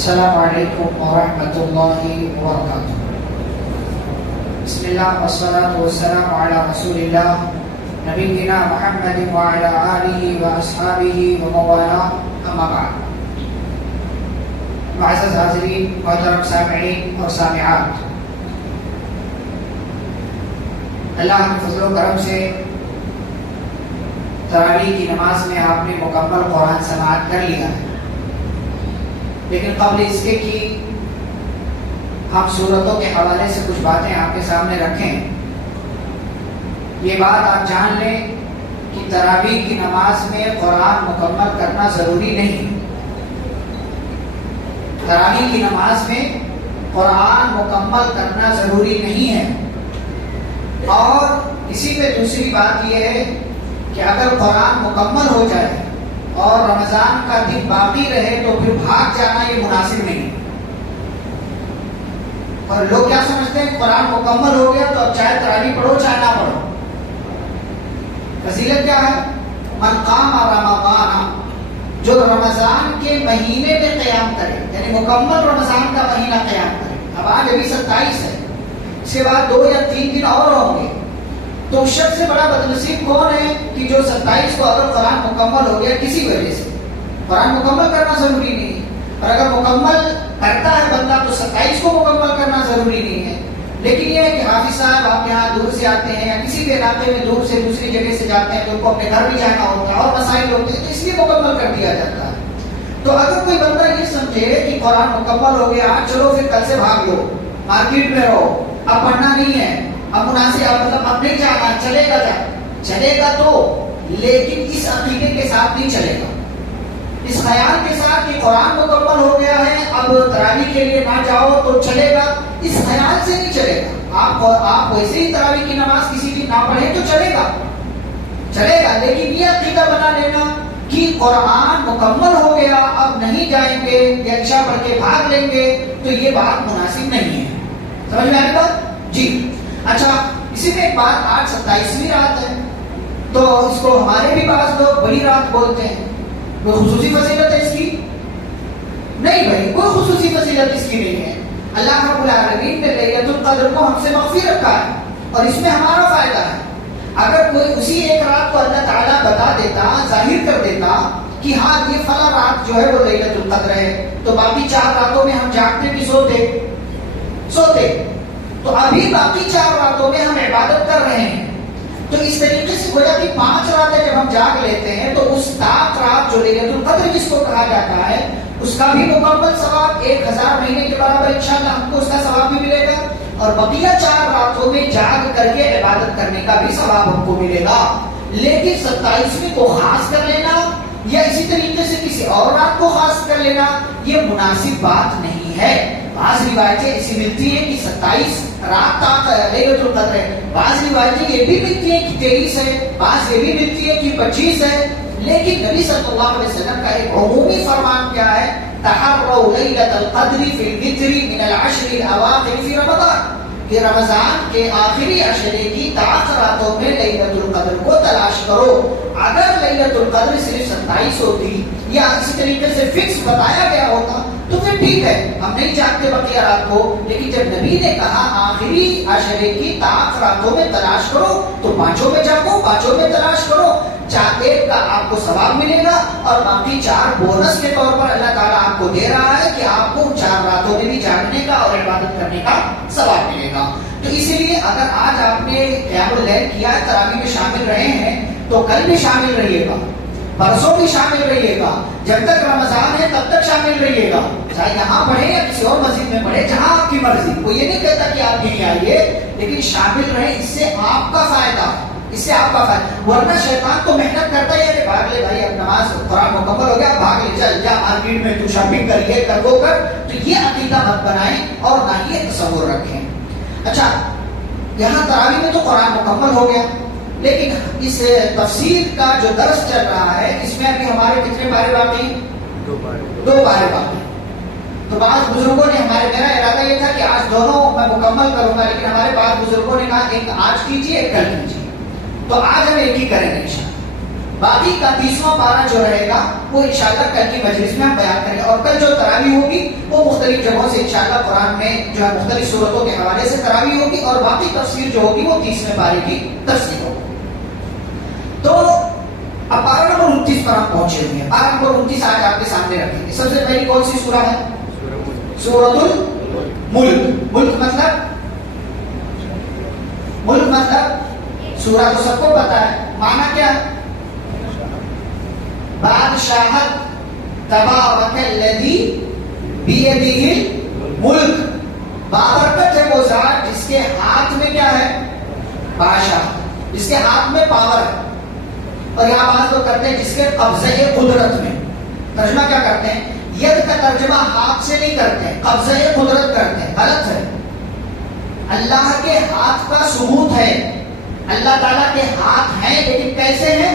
السلام علیکم ورحمۃ اللہ وبرکاتہ۔ بسم اللہ والصلاة والسلام علی رسول اللہ نبینا محمد وعلی آلہ واصحابہ ومن والاه، اما بعد۔ معزز حاضرین، محترم سامعین اور سامعات، اللہ کے فضل و کرم سے تراویح کی نماز میں آپ نے مکمل قرآن سماعت کر لیا ہے، لیکن قبل اس کے کہ ہم سورتوں کے حوالے سے کچھ باتیں آپ کے سامنے رکھیں، یہ بات آپ جان لیں کہ تراویح کی نماز میں قرآن مکمل کرنا ضروری نہیں۔ تراویح کی نماز میں قرآن مکمل کرنا ضروری نہیں ہے، اور اسی پہ دوسری بات یہ ہے کہ اگر قرآن مکمل ہو جائے اور رمضان کا دن باقی رہے تو پھر بھاگ جانا یہ مناسب نہیں۔ اور لوگ کیا سمجھتے ہیں، قرآن مکمل ہو گیا تو اب چاہے تراویح پڑھو چاہے نہ پڑھو۔ فضیلت کیا ہے؟ من قام رمضان، جو رمضان کے مہینے میں قیام کرے، یعنی مکمل رمضان کا مہینہ قیام کرے۔ اب آج ابھی 27 ہے، اس کے بعد 2 یا 3 دن اور ہوں گے، تو شخص سے بڑا بدنصیب کون ہے کہ جو 27 کو اگر قرآن مکمل ہو گیا کسی وجہ سے۔ قرآن مکمل کرنا ضروری نہیں ہے، اور اگر مکمل کرتا ہے بندہ تو 27 کو مکمل کرنا ضروری نہیں ہے، لیکن یہ ہے کہ حافظ صاحب آپ یہاں دور سے آتے ہیں یا کسی بھی علاقے میں دور سے دوسری جگہ سے جاتے ہیں تو ان کو اپنے گھر بھی جانا ہوتا ہے اور مسائل ہوتے ہیں، تو اس لیے مکمل کر دیا جاتا ہے۔ تو اگر کوئی بندہ یہ سمجھے کہ قرآن مکمل ہو گیا، چلو پھر کل سے بھاگ لو، مارکیٹ میں رہو، اب پڑھنا نہیں ہے، اب مناسب اب نہیں جانا، چلے گا تو، لیکن اس عقیدے کے ساتھ نہیں چلے گا، اس خیال کے ساتھ کہ قرآن مکمل ہو گیا ہے اب تراویح کے لیے نہ جاؤ تو چلے گا، اس خیال سے نہیں چلے گا۔ آپ ویسے ہی تراویح کی نماز کسی دن نہ پڑھیں تو چلے گا، لیکن یہ عقیدہ بنا لینا کہ قرآن مکمل ہو گیا اب نہیں جائیں گے یا عشاء پڑھ کے بھاگ لیں گے، تو یہ بات مناسب نہیں ہے۔ سمجھ میں آئی بات؟ جی اچھا، اسی میں ایک بات، آج 27ویں رات ہے تو اس کو ہمارے بھی بعض لوگ بڑی رات بولتے ہیں، کوئی خصوصی فضیلت ہے اس کی؟ نہیں بھائی، کوئی خصوصی فضیلت اس کی نہیں ہے۔ اللہ رب العالمین نے لیلۃ القدر کو ہم سے مخفی رکھا ہے اور اس میں ہمارا فائدہ ہے۔ اگر کوئی اسی ایک رات کو اللہ تعالیٰ بتا دیتا، ظاہر کر دیتا کہ ہاں یہ فلاں رات جو ہے وہ لیلۃ القدر ہے، تو باقی 4 راتوں میں ہم جاگتے بھی سوتے، تو ابھی باقی 4 راتوں میں ہم عبادت کر رہے ہیں، تو اس طریقے سے گویا کہ 5 راتیں جب ہم جاگ لیتے ہیں تو اس 7 رات جو لیلۃ القدر جس کو کہا جاتا ہے اس کا بھی مکمل ثواب 1000 مہینے کے برابر انشاءاللہ ہم کو اس کا ثواب بھی ملے گا، اور بقیہ 4 راتوں میں جاگ کر کے عبادت کرنے کا بھی ثواب ہم کو ملے گا۔ لیکن 27ویں کو خاص کر لینا یا اسی طریقے سے کسی اور رات کو خاص کر لینا یہ مناسب بات نہیں ہے۔ بعض روایتیں ایسی ملتی ہیں کہ 27 رات تک لیلۃ القدر ہے، بعض روایتیں یہ بھی ملتی ہیں کہ 23 ہے، بعض یہ بھی ملتی ہے کہ 25 ہے، لیکن نبی صلی اللہ علیہ وسلم کا ایک عمومی فرمان کیا ہے؟ تحروا لیلۃ القدر فی الوتر من العشر الاواخر فی رمضان، کہ رمضان کے آخری عشرے کی 10 راتوں میں لیلۃ القدر کو تلاش کرو۔ اگر لیلۃ القدر صرف 27 ہوتی یا اسی طریقے سے فکس بتایا گیا ہوتا تو پھر ٹھیک ہے، ہم نہیں جانتے بقیہ رات کو، لیکن جب نبی نے کہا آخری عشرے کی 10 راتوں میں تلاش کرو تو 5 میں جاگو، 5 میں تلاش کرو، 4 کا آپ کو ثواب ملے گا، اور باقی 4 بونس کے طور پر اللہ تعالیٰ آپ کو دے رہا ہے کہ آپ کو 4 راتوں میں بھی جاگنے کا اور عبادت کرنے کا ثواب ملے گا۔ تو اسی لیے اگر آج آپ نے قیام اللیل کیا ہے، تراویح میں شامل رہے ہیں، تو کل بھی شامل رہیے گا، پرسوں بھی شامل رہیے گا، جب تک رمضان ہے تب تک شامل رہیے گا، چاہے یہاں پڑھے یا کسی اور مسجد میں پڑھے، جہاں آپ کی مرضی، کوئی یہ نہیں کہتا کہ آپ نہیں آئیے، لیکن شامل رہیں، اس سے آپ کا فائدہ ہے، اس سے آپ کا فائدہ۔ ورنہ شیطان تو محنت کرتا ہے کہ بھاگ لے بھائی، اب نماز قرآن مکمل ہو گیا، بھاگ لے، چل جا مارکیٹ میں تو شاپنگ کریے، کر وہ کر، تو یہ عقیدہ مت بنائیں اور نہ یہ تصور رکھیں۔ اچھا، یہاں تراویح میں تو قرآن مکمل ہو گیا، لیکن اس تفسیر کا جو درس چل رہا ہے اس میں ابھی ہمارے کتنے پارے باقی؟ 2 پارے باقی۔ تو بعض بزرگوں نے میرا ارادہ یہ تھا کہ آج دونوں میں مکمل کروں گا، لیکن ہمارے بعض بزرگوں نے کہا ایک آج کیجیے ایک کل کیجیے، تو آج ہم ایک ہی کریں گے انشاءاللہ۔ باقی کا 30واں پارہ جو رہے گا وہ انشاءاللہ کل کی مجلس میں ہم بیان کریں گے. اور کل جو تراویح ہوگی وہ مختلف جگہوں سے انشاءاللہ قرآن میں جو ہے مختلف صورتوں کے حوالے سے تراویح ہوگی, اور باقی تفسیر جو ہوگی وہ 30ویں پارے کی تفسیر ہوگی. تو اب پارہ نمبر 29 پر ہم پہنچے ہوئے ہیں. پارہ نمبر 29 آج آپ کے سامنے رکھیں گے. سب سے پہلی کون سی سورہ ہے؟ سورۃ الملک. ملک مطلب سورہ تو سب کو پتا ہے, معنی کیا ہے؟ بادشاہت. تبارک الذی بیدہ الملک, بابرکت ہے وہ ذات جس کے ہاتھ میں کیا ہے؟ بادشاہ, جس کے ہاتھ میں پاور ہے. اور یہاں بات لوگ کرتے ہیں جس کے قبضہ قدرت میں. ترجمہ کیا کرتے ہیں؟ ید کا ترجمہ ہاتھ سے نہیں کرتے ہیں, قبضہ قدرت کرتے ہیں. غلط ہے. اللہ کے ہاتھ کا ثبوت ہے, اللہ تعالیٰ کے ہاتھ ہیں, لیکن کیسے ہیں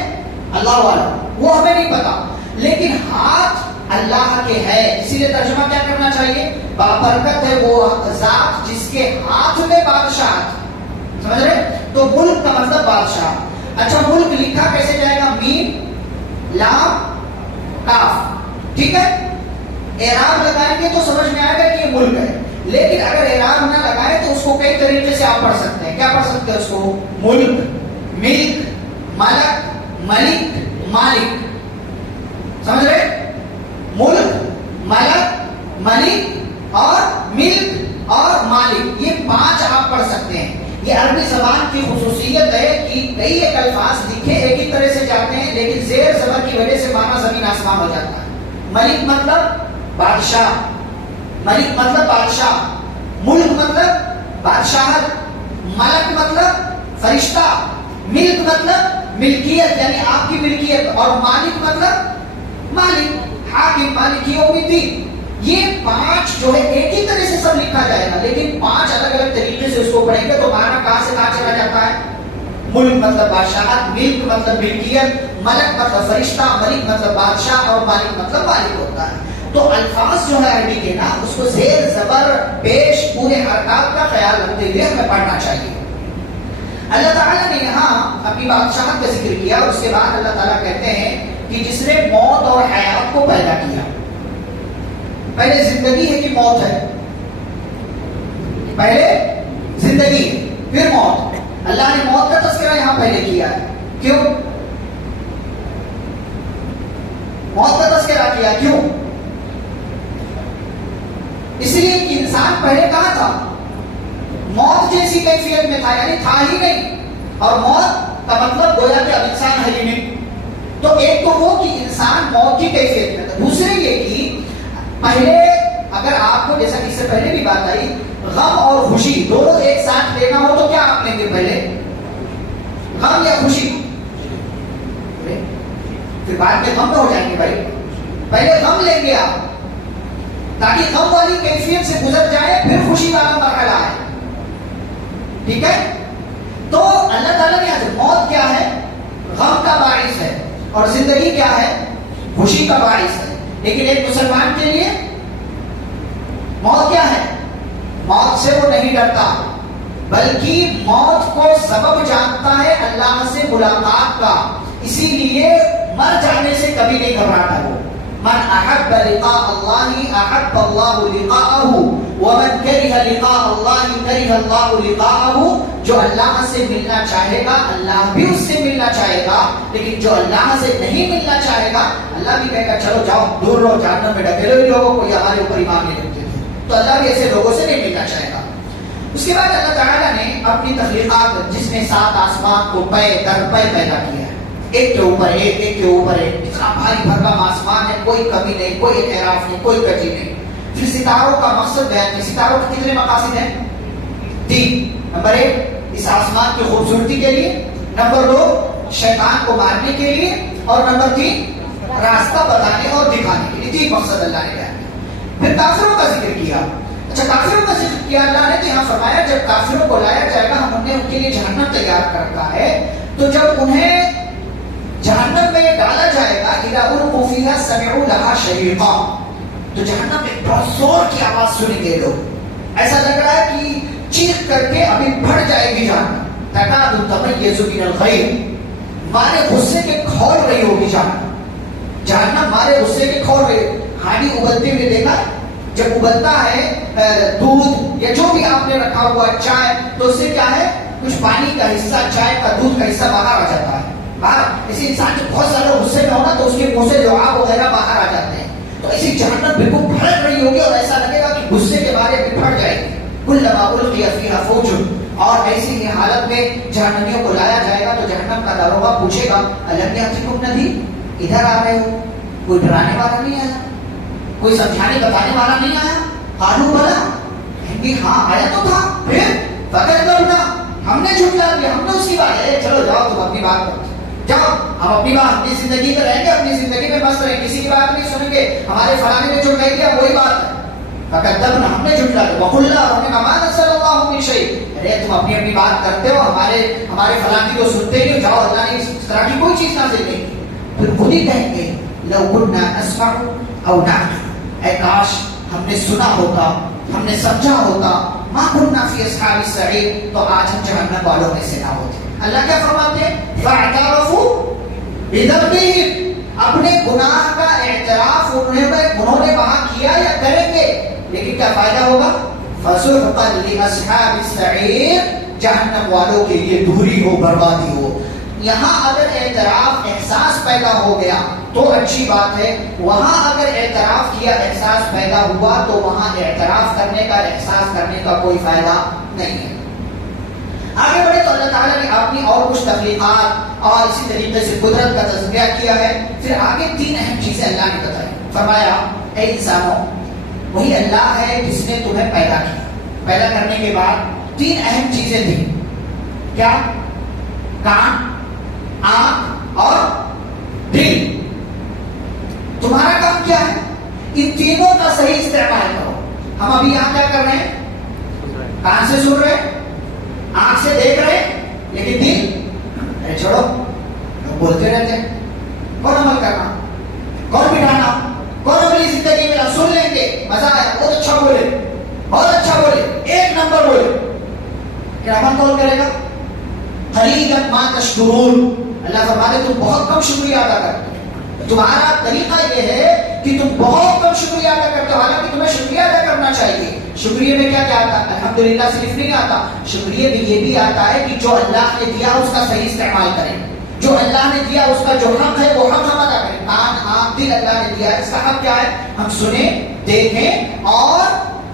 اللہ والا وہ ہمیں نہیں پتا, لیکن ہاتھ اللہ کے ہے. اسی لیے ترجمہ کیا کرنا چاہیے؟ بابرکت ہے وہ ذات جس کے ہاتھ میں بادشاہت. سمجھ رہے؟ تو ملک کا مطلب بادشاہ. اچھا, ملک لکھا کیسے جائے گا؟ میم لام کاف. ٹھیک ہے, اعراب لگائیں گے تو سمجھ میں آئے گا کہ یہ ملک ہے, لیکن اگر اعراب نہ لگائے تو اس کو کئی طریقے سے آپ پڑھ سکتے ہیں. کیا پڑھ سکتے ہیں اس کو؟ ملک, ملک, ملک, ملک, مالک. سمجھ رہے؟ ملک, ملک, ملک اور ملک اور مالک, یہ 5 آپ پڑھ سکتے ہیں. یہ عربی زبان کی خصوصیت ہے کہ کئی ایک الفاظ لکھے ایک ہی طرح سے جاتے ہیں, لیکن زیر زبر کی وجہ سے معنی زمین آسمان ہو جاتا ہے. ملک مطلب بادشاہ, ملک مطلب بادشاہ, ملک مطلب بادشاہت, ملک مطلب فرشتہ, ملک مطلب ملکیت یعنی آپ کی ملکیت, اور مالک مطلب مالک, حاکم, مالک یوم الدین. یہ 5 جو ہے ایک ہی طرح سے سب لکھا جائے گا, لیکن 5 الگ الگ طریقے سے اس کو پڑھیں گے تو معنی کہاں سے کہاں چلا جاتا ہے؟ ملک مطلب بادشاہت, ملک مطلب ملکیت, ملک مطلب فرشتہ, ملک مطلب بادشاہ, اور مالک مطلب مالک ہوتا ہے. تو الفاظ جو ہے عربی کے نا اس کو زیر زبر پیش پورے حرکات کا خیال رکھتے ہوئے ہمیں پڑھنا چاہیے. اللہ تعالیٰ نے یہاں اپنی بادشاہت کا ذکر کیا, اور اس کے بعد اللہ تعالیٰ کہتے ہیں کہ جس نے موت اور حیات کو پیدا کیا. پہلے زندگی ہے کہ موت ہے؟ پہلے زندگی ہے پھر موت. اللہ نے موت کا تذکرہ یہاں پہلے کیا ہے. کیوں موت کا تذکرہ کیا؟ کیوں؟ اس لیے کہ انسان پہلے کہاں تھا؟ موت جیسی کیفیت میں تھا, یعنی تھا ہی نہیں. اور موت کا مطلب گویا کہ اب انسان ہے ہی نہیں. تو ایک تو وہ کہ انسان موت کی کیفیت میں تھا. دوسرے یہ کہ پہلے اگر آپ کو, جیسا کہ اس سے پہلے بھی بات آئی, غم اور خوشی دونوں ایک ساتھ لینا ہو تو کیا آپ لیں گے پہلے؟ غم یا خوشی؟ پھر بعد میں غم میں ہو جائیں گے بھائی. پہلے غم لیں گے آپ تاکہ غم والی کیفیت سے گزر جائے, پھر خوشی والا مرحلہ ہے. ٹھیک ہے؟ تو اللہ تعالیٰ نے موت کیا ہے؟ غم کا باعث ہے, اور زندگی کیا ہے؟ خوشی کا باعث ہے. لیکن ایک مسلمان کے لیے موت کیا ہے؟ موت سے وہ نہیں ڈرتا, بلکہ موت کو سبب جانتا ہے اللہ سے ملاقات کا. اسی لیے مر جانے سے کبھی نہیں گھبراتا. وہ من احب لقاء اللہ احب اللہ لقاءہ, ومن کرہ لقاء اللہ کرہ اللہ لقاءہ. جو اللہ سے ملنا چاہے گا اللہ بھی اس سے ملنا چاہے گا, لیکن جو اللہ سے نہیں ملنا چاہے گا اللہ بھی کہے گا چلو جاؤ دور رہو, جہنم میں ڈھکیلو ان لوگوں کو, یہ ہمارے اوپر ایمان نہیں رکھتے تھے. تو اللہ بھی ایسے لوگوں سے نہیں ملنا چاہے گا. اس کے بعد اللہ تعالیٰ نے اپنی تخلیقات جس میں 7 آسمان کو پے در پے پیدا کیا ہے, ایک کے اوپر ایک, ایک کے اوپر ایک. اتنا بھاری بھرکم آسمان ہے, کوئی کمی نہیں, کوئی اعتراف نہیں, کوئی کجی نہیں. پھر ستاروں کا مقصد بیان کیا. ستاروں کے کتنے مقاصد ہیں؟ 3. نمبر 1 اس آسمان کی خوبصورتی کے لیے, نمبر 2 شیطان کو مارنے کے لیے, اور نمبر 3 راستہ بتانے اور دکھانے کے لیے. 3 مقصد اللہ نے بیان کیا. پھر کافروں کا ذکر کیا. اچھا, کافروں کا ذکر کیا اللہ نے, کہ یہاں فرمایا جب کافروں کو لایا جائے گا ہم نے ان کے لیے جہنم تیار کر رکھا ہے. تو جب انہیں جہنم میں ڈالا جائے گا اذا القوا فیہا سمعوا لہا شہیقا, تو جہنم میں بہت زور کی آواز سنیں گے لوگ. ایسا لگ رہا ہے کہ چیخ کر کے ابھی بڑھ جائے گی جہنم. تکاد تمیز من الغیظ, مارے غصے کے کھول رہی ہوگی جہنم مارے غصے کے کھول رہی ہوگی. ہانڈی ابلتے ہوئے دیکھا؟ جب ابلتا ہے دودھ یا جو بھی آپ نے رکھا ہوا چائے تو اس سے کیا ہے کچھ پانی کا حصہ چائے کا دودھ کا حصہ باہر آ جاتا ہے. باہر اسی انسان جو بہت زیادہ غصے میں ہونا تو اس کے منہ سے لعاب وغیرہ باہر آ جاتے ہیں. تو ایسی جہنم بالکل بھڑک رہی ہوگی اور ایسا لگے گا کہ غصے کے بارے میں پھٹ جائے گی. کلما القی فیہا فوج. اور ایسی ہی حالت میں جہنمیوں کو لایا جائے گا تو جہنم کا داروغہ پوچھے گا الم یاتکم نذیر، ادھر آ رہے ہو، کوئی ڈرانے والا نہیں آیا، کوئی سمجھانے بتانے والا نہیں آیا؟ قالوا بلا، کہیں گے ہاں آیا تو تھا، پھر فکذبنا، ہم نے جھٹلا دیا، ہم نے اس کی بات ہے. چلو جاؤ تم اپنی بات کرو، جاؤ ہم اپنی بات اپنی زندگی میں رہیں گے، اپنی زندگی میں مست رہیں، کسی کی بات نہیں سنیں گے، ہمارے فلانے نے جو کہہ دیا وہی بات ہے. فکذبنا، ہم نے جھٹلا دیا. وقلنا، اور ہم نے کہا ما نزل اللہ من شیء، ارے تم اپنی اپنی بات کرتے ہو، ہمارے فلانے کو سنتے نہیں، جاؤ اللہ نے اس طرح کی کوئی چیز نازل نہیں کی. پھر خود ہی کہیں گے لو كنا نسمع او نعقل، اے کاش ہم نے سنا ہوتا، ہم نے سمجھا ہوتا، ما كنا فی اصحاب السعیر، تو آج ہم جہنم والوں میں سے نہ ہوتے. اللہ کیا فرماتے ہیں؟ فاعترفوا بذنبهم، اپنے گناہ کا اعتراف انہوں نے وہاں کیا یا کریں گے، لیکن کیا فائدہ ہوگا؟ فسحقا لاصحاب السعیر، جہنم والوں کے لیے دوری ہو، بربادی ہو. یہاں اگر اعتراف احساس پیدا ہو گیا تو اچھی بات ہے، وہاں اگر اعتراف کیا احساس پیدا ہوا تو وہاں اعتراف کرنے کا احساس کرنے کا کوئی فائدہ نہیں ہے. آگے بڑھے تو اللہ تعالیٰ نے اپنی اور کچھ تخلیقات اور اسی طریقے سے قدرت کا تذکرہ کیا ہے. پھر آگے تین اہم چیزیں اللہ نے بتائی. فرمایا اے انسانوں، وہی اللہ ہے جس نے تمہیں پیدا کیا. پیدا کرنے کے بعد تین اہم چیزیں تھیں. کیا؟ کان، آنکھ اور دل. تمہارا کام کیا ہے؟ ان تینوں کا صحیح استعمال کرو. ہم ابھی یہاں کیا کر رہے ہیں؟ کان سے سن رہے، آنکھ سے دیکھ رہے، لیکن دل ارے چھوڑو، لوگ بولتے رہتے ہیں. کون عمل کرنا، کون بٹھانا، کون اپنی زندگی میں سن لیں گے، مزہ آیا، بہت اچھا بولے، بہت اچھا بولے، ایک نمبر بولے، کیا عمل کون کرے گا؟ قلیلا ما تشکرون. اللہ فرماتے تم بہت کم شکریہ ادا کرتے ہو. تمہارا طریقہ یہ ہے کہ تم بہت کم شکریہ ادا کرتے ہو، حالانکہ تمہیں شکریہ ادا کرنا چاہیے. شکریہ میں کیا کیا آتا ہے؟ الحمدللہ صرف نہیں آتا، شکریہ میں یہ بھی آتا ہے کہ جو اللہ نے دیا اس کا صحیح استعمال کریں. جو اللہ نے دیا اس کا جو حق ہے وہ حق ہم ادا کریں. کان، آنکھ، دل اللہ نے دیا ہے، اس کا حق کیا ہے؟ ہم سنیں، دیکھیں اور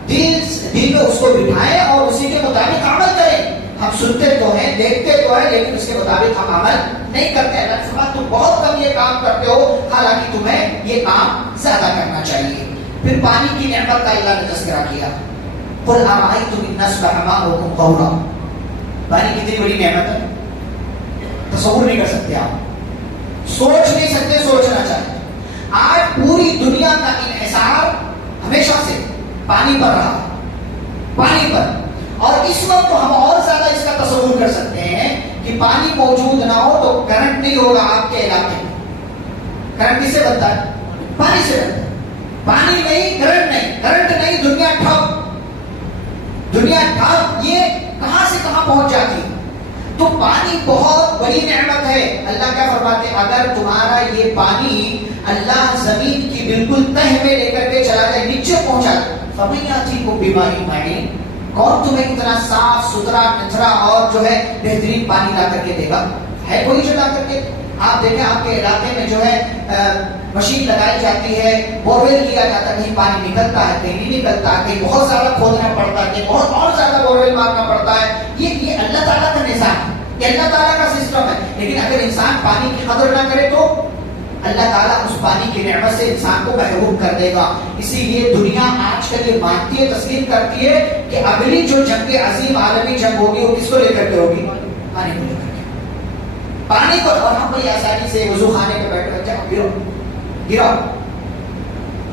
دل میں اس کو بٹھائیں اور اسی کے مطابق عمل کریں. ہم سنتے تو ہیں، دیکھتے تو ہیں، لیکن اس کے مطابق ہم عمل نہیں کرتے. اللہ نے فرمایا تم بہت کم یہ کام کرتے ہو، حالانکہ تمہیں یہ کام زیادہ کرنا چاہیے. پھر پانی کی نعمت کا اللہ نے تذکرہ کیا. قل ارأيتم إن أصبح ماؤكم غورا. پانی کتنی بڑی نعمت ہے، تصور نہیں کر سکتے آپ، سوچ نہیں سکتے، سوچنا چاہیے. آج پوری دنیا کا انحصار ہمیشہ سے پانی پر رہا، پانی پر. اور اس وقت ہم اور زیادہ اس کا تصور کر سکتے ہیں کہ پانی موجود نہ ہو تو کرنٹ نہیں ہوگا آپ کے علاقے میں. کرنٹ کس سے بنتا ہے؟ پانی سے بنتا ہے. پانی نہیں، کرنٹ نہیں، کرنٹ نہیں، دنیا ٹھپ. دنیا ٹھپ، یہ کہاں سے کہاں پہنچ جاتی. تو پانی بہت بڑی نعمت ہے. اللہ کیا فرماتے ہیں؟ اگر تمہارا یہ پانی اللہ زمین کی بالکل تہ میں لے کر کے چلا جائے، نیچے پہنچا جائے، فَمَن يَأْتِيكُم بِمَاءٍ مَعِينٍ، کون تمہیں اتنا صاف ستھرا نتھرا اور جو ہے بہترین پانی لا کر کے دے گا؟ ہے کوئی جو لا کر کے؟ آپ دیکھیں آپ کے علاقے میں جو ہے مشین لگائی جاتی ہے، بورویل کیا جاتا ہے، کہیں پانی نکلتا ہے، کہیں نہیں نکلتا، کہیں بہت زیادہ کھودنا پڑتا ہے، کہیں بہت اور زیادہ بورویل مارنا پڑتا ہے. یہ اللہ تعالیٰ کا نظام ہے، یہ اللہ تعالیٰ کا سسٹم ہے. لیکن اگر انسان پانی کی قدر نہ کرے تو اللہ تعالیٰ اس پانی کی نعمت سے انسان کو محروم کر دے گا. اسی لیے دنیا آج کل یہ مانتی ہے، تسلیم کرتی ہے کہ اگلی جو جنگ عظیم عالمی جنگ ہوگی وہ کس کو لے کر کے ہوگی؟ پانی کو لے کر کے. پانی کو. اور ہم بڑی آسانی سے وضو خانے پہ بیٹھ کر گرو گراؤ،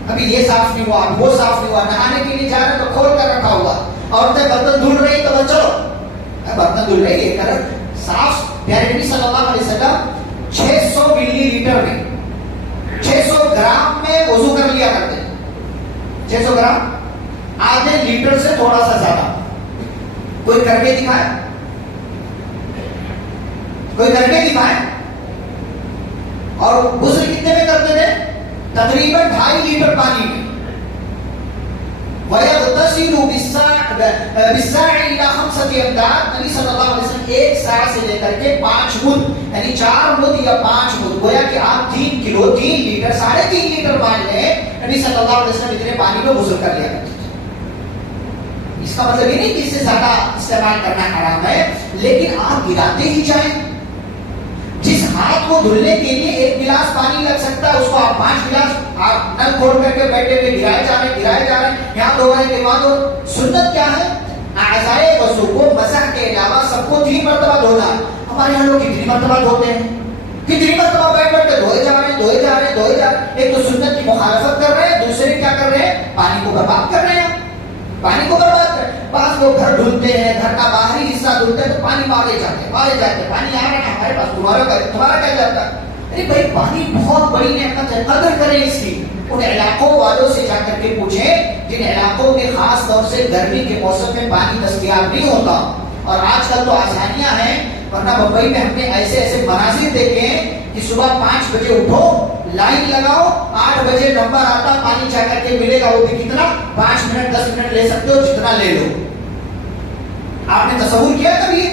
ابھی یہ صاف نہیں ہوا، وہ صاف نہیں ہوا، نہانے کے لیے جا رہے تو کھول کر رکھا ہوا. عورتیں برتن دھل رہی تو چلو برتن دھل رہی ہے کر صاف. پیارے نبی صلی اللہ علیہ وسلم 600 ملی لیٹر میں 600 گرام میں وضو کر لیا کرتے. 600 گرام آدھے لیٹر سے تھوڑا سا زیادہ. کوئی کر کے دکھائے؟ کوئی کر کے دکھائے؟ اور غسل کتنے میں کرتے تھے؟ تقریباً 2.5 لیٹر پانی میں. وَيَغْتَسِلُ بِالسَّاعِ إِلَىٰ 5 أَمْدَادٍ. نبی صلی اللہ علیہ وسلم 1 ساع سے لے کر کے 5 مد یعنی 4 مد یا 5 مد، گویا کہ آپ 3 کلو 3 لیٹر 3.5 لیٹر مان لیں، نبی صلی اللہ علیہ وسلم اتنے پانی میں غسل کر لیا کرتے تھے. اس کا مطلب یہ نہیں کہ اس سے زیادہ استعمال کرنا حرام ہے، لیکن آپ گراتے ہی جائیں. جس ہاتھ کو دھلنے کے لیے 1 گلاس پانی لگ سکتا ہے، اس کو آپ 5 گلاس آپ نل کھول کر کے بیٹھے ہوئے گرائے جا رہے ہیں. یہاں دھو رہے کے بعد سنت کیا ہے؟ اعضائے وضو کو مسح کے علاوہ سب کو 3 مرتبہ دھونا. ہمارے یہاں لوگ کتنی مرتبہ دھوتے ہیں؟ کتنی مرتبہ بیٹھ کے دھوئے جا رہے ہیں. ایک تو سنت کی مخالفت کر رہے ہیں، دوسرے کیا کر رہے ہیں؟ پانی کو برباد کر رہے ہیں. بعض لوگ گھر دھلتے ہیں، گھر کا باہری حصہ دھلتے ہیں تو پانی مارے جاتے ہیں. پانی آ رہا ہے ہمارے پاس، تمہارا کیا جاتا ہے؟ ارے بھائی پانی بہت بڑی نعمت ہے، قدر کریں اس کی. ان علاقوں والوں سے جا کر کے پوچھیں جن علاقوں میں خاص طور سے گرمی کے موسم میں پانی دستیاب نہیں ہوتا. اور آج کل تو آسانیاں ہیں، ورنہ ممبئی میں ہم نے ایسے مناظر دیکھے ہیں کہ صبح 5 بجے اٹھو، لائن لگاؤ، 8 بجے نمبر آتا، پانی جا کر کے ملے گا. وہ بھی کتنا؟ 5 منٹ 10 منٹ لے سکتے ہو، جتنا لے لو. آپ نے تصور کیا کبھی؟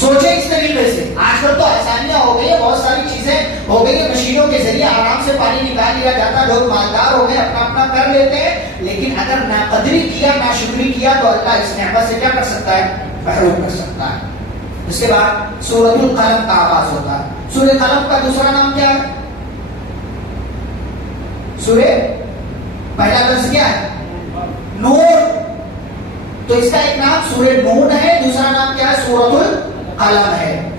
سوچیں اس طریقے سے. آج کل تو آسانیاں ہو گئی ہیں، بہت ساری چیزیں ہو گئی ہیں، مشینوں کے ذریعے آرام سے پانی نکال لیا جاتا ہے. لوگ مالدار ہو گئے، اپنا کر لیتے ہیں. لیکن اگر ناقدری کیا، ناشکری کیا تو اللہ اس نعمت سے کیا کر سکتا ہے؟ محروم کر سکتا ہے. اس کے بعد سورۃ القلم کا آغاز ہوتا ہے. سورہ قلم کا دوسرا نام کیا ہے؟ سورہ پہلا لفظ کیا ہے؟ نون. تو اس کا ایک نام سورہ نون ہے، دوسرا نام کیا ہے؟ سورۃ القلم ہے.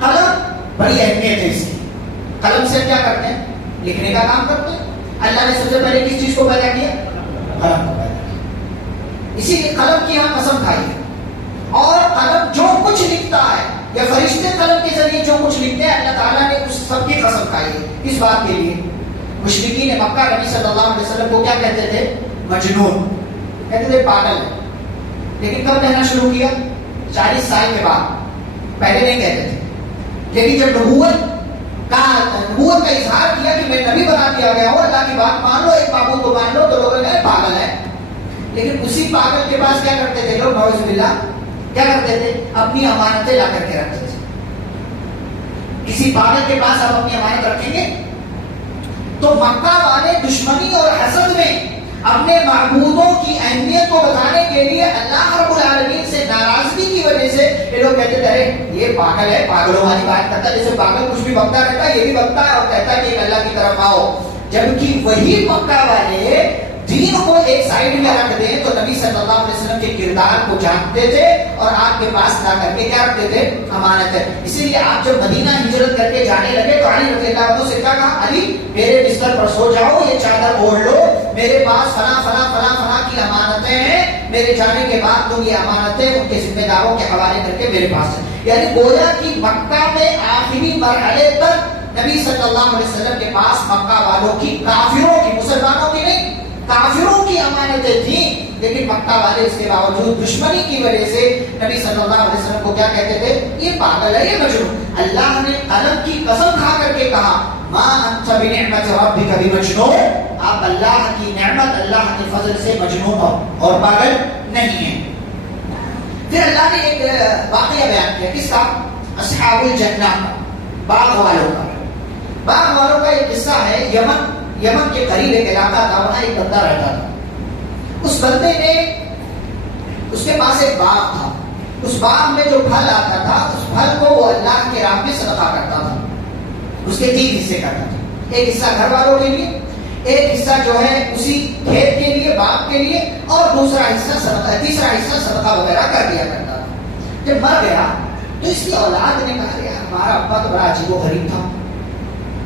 قلم بڑی اہمیت ہے اس کی. قلم سے کیا کرتے ہیں؟ لکھنے کا کام کرتے ہیں. اللہ نے سب سے پہلے کس چیز کو پیدا کیا؟ قلم کو پیدا کیا. اسی لیے قلم کی ہم قسم کھائی ہے. اور قلم جو کچھ لکھتا ہے یا فرشتے قلم کے ذریعے جو کچھ لکھتے ہیں، اللہ تعالیٰ نے اس سب کی قسم کھائی ہے. اس بات کے لیے مشرکین مکہ نبی صلی اللہ علیہ وسلم کو کیا کہتے تھے؟ مجنون کہتے تھے، پاگل. لیکن کب کہنا شروع کیا؟ 40 سال کے بعد. پہلے نہیں کہتے تھے. لیکن جب نبوت کا اظہار کیا کہ میں نبی بنا دیا گیا ہوں، اللہ کی بات مان لو، ایک بابو کو مان لو، تو لوگ کہتے ہیں پاگل ہے. لیکن اسی پاگل کے پاس کیا کرتے تھے لوگ؟ نعوذ باللہ کیا کرتے تھے؟ اپنی امانتیں لا کر کے رکھتے تھے. کسی پاگل کے پاس آپ اپنی امانت رکھیں گے؟ تو مکہ والے دشمنی اور حسد میں اپنے معبودوں کی اہمیت کو بتانے کے لیے اللہ رب العالمین سے ناراضگی کی وجہ سے یہ لوگ کہتے تھے ارے یہ پاگل ہے، پاگلوں والی بات کرتا ہے. جیسے پاگل کچھ بھی بکتا رہتا ہے، یہ بھی بکتا ہے اور کہتا ہے کہ اللہ کی طرف آؤ. جبکہ وہی مکہ والے دین کو ایک سائڈ میں رکھ دیں تو نبی صلی اللہ علیہ وسلم کے کردار کو جانتے تھے اور آپ کے پاس لا کر کے کیا رکھتے تھے؟ امانت ہے. اسی لیے آپ جب مدینہ ہجرت کر کے جانے لگے تو علی رضی اللہ عنہ سے کیا کہا؟ علی میرے بستر پر سو جاؤ، یہ چادر اوڑھ لو، میرے پاس فلاں فلاں فلاں فلاں کی امانتیں ہیں، میرے جانے کے بعد تم یہ امانتیں ان کے ذمہ داروں کے حوالے کر کے میرے پاس ہیں. یعنی گویا کہ مکہ میں آخری مرحلے تک نبی صلی اللہ علیہ وسلم کے پاس مکہ والوں کی، کافروں کی، مسلمانوں کی نہیں، کافروں کی امانتیں تھیں. لیکن مکہ والے اس کے باوجود دشمنی کی وجہ سے نبی صلی اللہ علیہ وسلم کو کیا کہتے تھے؟ یہ پاگل ہے، یہ مجنون. اللہ نے قلم کی قسم کھا کر کے کہا ما انت بنعمت ربک بمجنون، آپ اللہ کی نعمت، اللہ کے فضل سے مجنون اور پاگل نہیں ہیں. پھر اللہ نے ایک واقعہ بیان کیا. کس کا؟ اصحاب الجنہ، باغ والوں کا. باغ والوں کا ایک قصہ ہے. یمن کے قریب ایک علاقہ تھا، وہاں ایک بندہ رہتا تھا. اس بندے نے، اس کے پاس ایک باغ تھا. اس باغ میں جو پھل آتا تھا اس پھل کو وہ اللہ کے راہ میں صدقہ کرتا تھا. اس کے 3 حصے کرتا تھا. ایک حصہ گھر والوں کے لیے، ایک حصہ جو ہے اسی کھیت کے لیے، باغ کے لیے، اور دوسرا حصہ صدقہ، تیسرا حصہ صدقہ وغیرہ کر دیا کرتا تھا. جب مر گیا تو اس کی اولاد نے کہا یار ہمارا ابا تو بڑا عجیب و غریب تھا،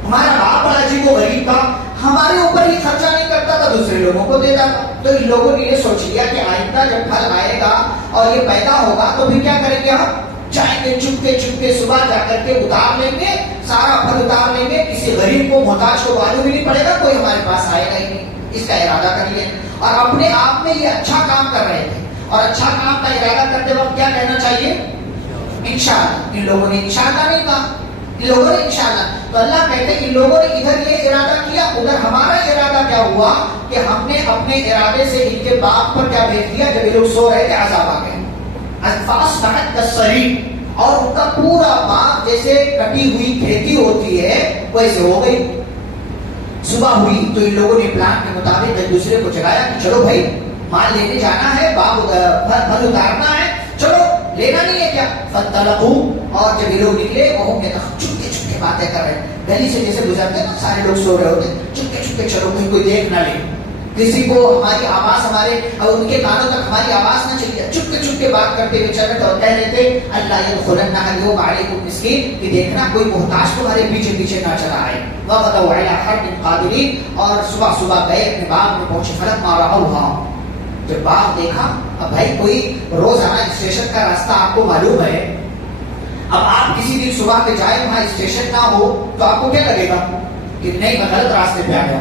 ہمارا باپ بڑا عجیب و غریب تھا، ہمارے اوپر ہی خرچہ نہیں کرتا تھا، دوسرے لوگوں کو دیتا تھا. تو ان لوگوں نے یہ سوچ لیا کہ آئندہ جب پھل آئے گا اور یہ پیدا ہوگا تو پھر کیا کریں گے؟ ہم جائیں گے چپکے صبح جا کر کے اتار لیں گے، سارا پھل اتار لیں گے، کسی غریب کو، محتاج کو معلوم بھی نہیں پڑے گا، کوئی ہمارے پاس آئے گا ہی نہیں. اس کا ارادہ کریے. اور اپنے آپ میں یہ اچھا کام کر رہے تھے، اور اچھا کام کا ارادہ کرتے وقت کیا کہنا چاہیے؟ انشاءاللہ. ان لوگوں نے انشاءاللہ نہیں کہا. ان لوگوں نے انشاءاللہ. تو اللہ کہتے ہیں ان لوگوں نے ادھر یہ ارادہ کیا, ادھر ہمارا ارادہ کیا ہوا کہ ہم نے اپنے ارادے سے ان کے باغ پر کیا بھیج دیا, جب یہ لوگ سو رہے تھے عذاب آ گئے. فاصبحت کالصریم, اور ان کا پورا باغ جیسے کٹی ہوئی کھیتی ہوتی ہے ویسے ہو گئی. صبح ہوئی تو ان لوگوں نے پلان کے مطابق ایک دوسرے کو جگایا کہ چلو بھائی مال لینے جانا ہے, باغ پھل اتارنا ہے, چلو لینا نہیں ہے کیا. فانطلقوا, اور جب یہ لوگ نکلے وہ چپکے چپکے باتیں کر رہے ہیں. گلی سے جیسے گزرتے ہیں سارے لوگ سو رہے ہوتے, چپکے چپکے چلو کہیں کوئی دیکھ نہ لے, کسی کو ہماری آواز ہمارے اور ان کے کانوں تک ہماری آواز نہ چلی جائے. چپکے چپکے بات کرتے ہوئے چل رہے تھے اور کہہ رہے تھے اللہ يدخلن اليوم عليكم مسكين, کہ دیکھنا کوئی محتاج تمہارے پیچھے پیچھے نہ چلا آئے. وغدوا على حرد قادرين, اور صبح صبح گئے اپنے باغ میں پہنچے. فلما رأوها, جب باغ دیکھا, اب بھائی کوئی روزانہ اسٹیشن کا راستہ آپ کو معلوم ہے, اب آپ کسی دن صبح پہ جائے وہاں اسٹیشن نہ ہو تو آپ کو کیا لگے گا کہ نہیں میں غلط راستے پہ آ گیا,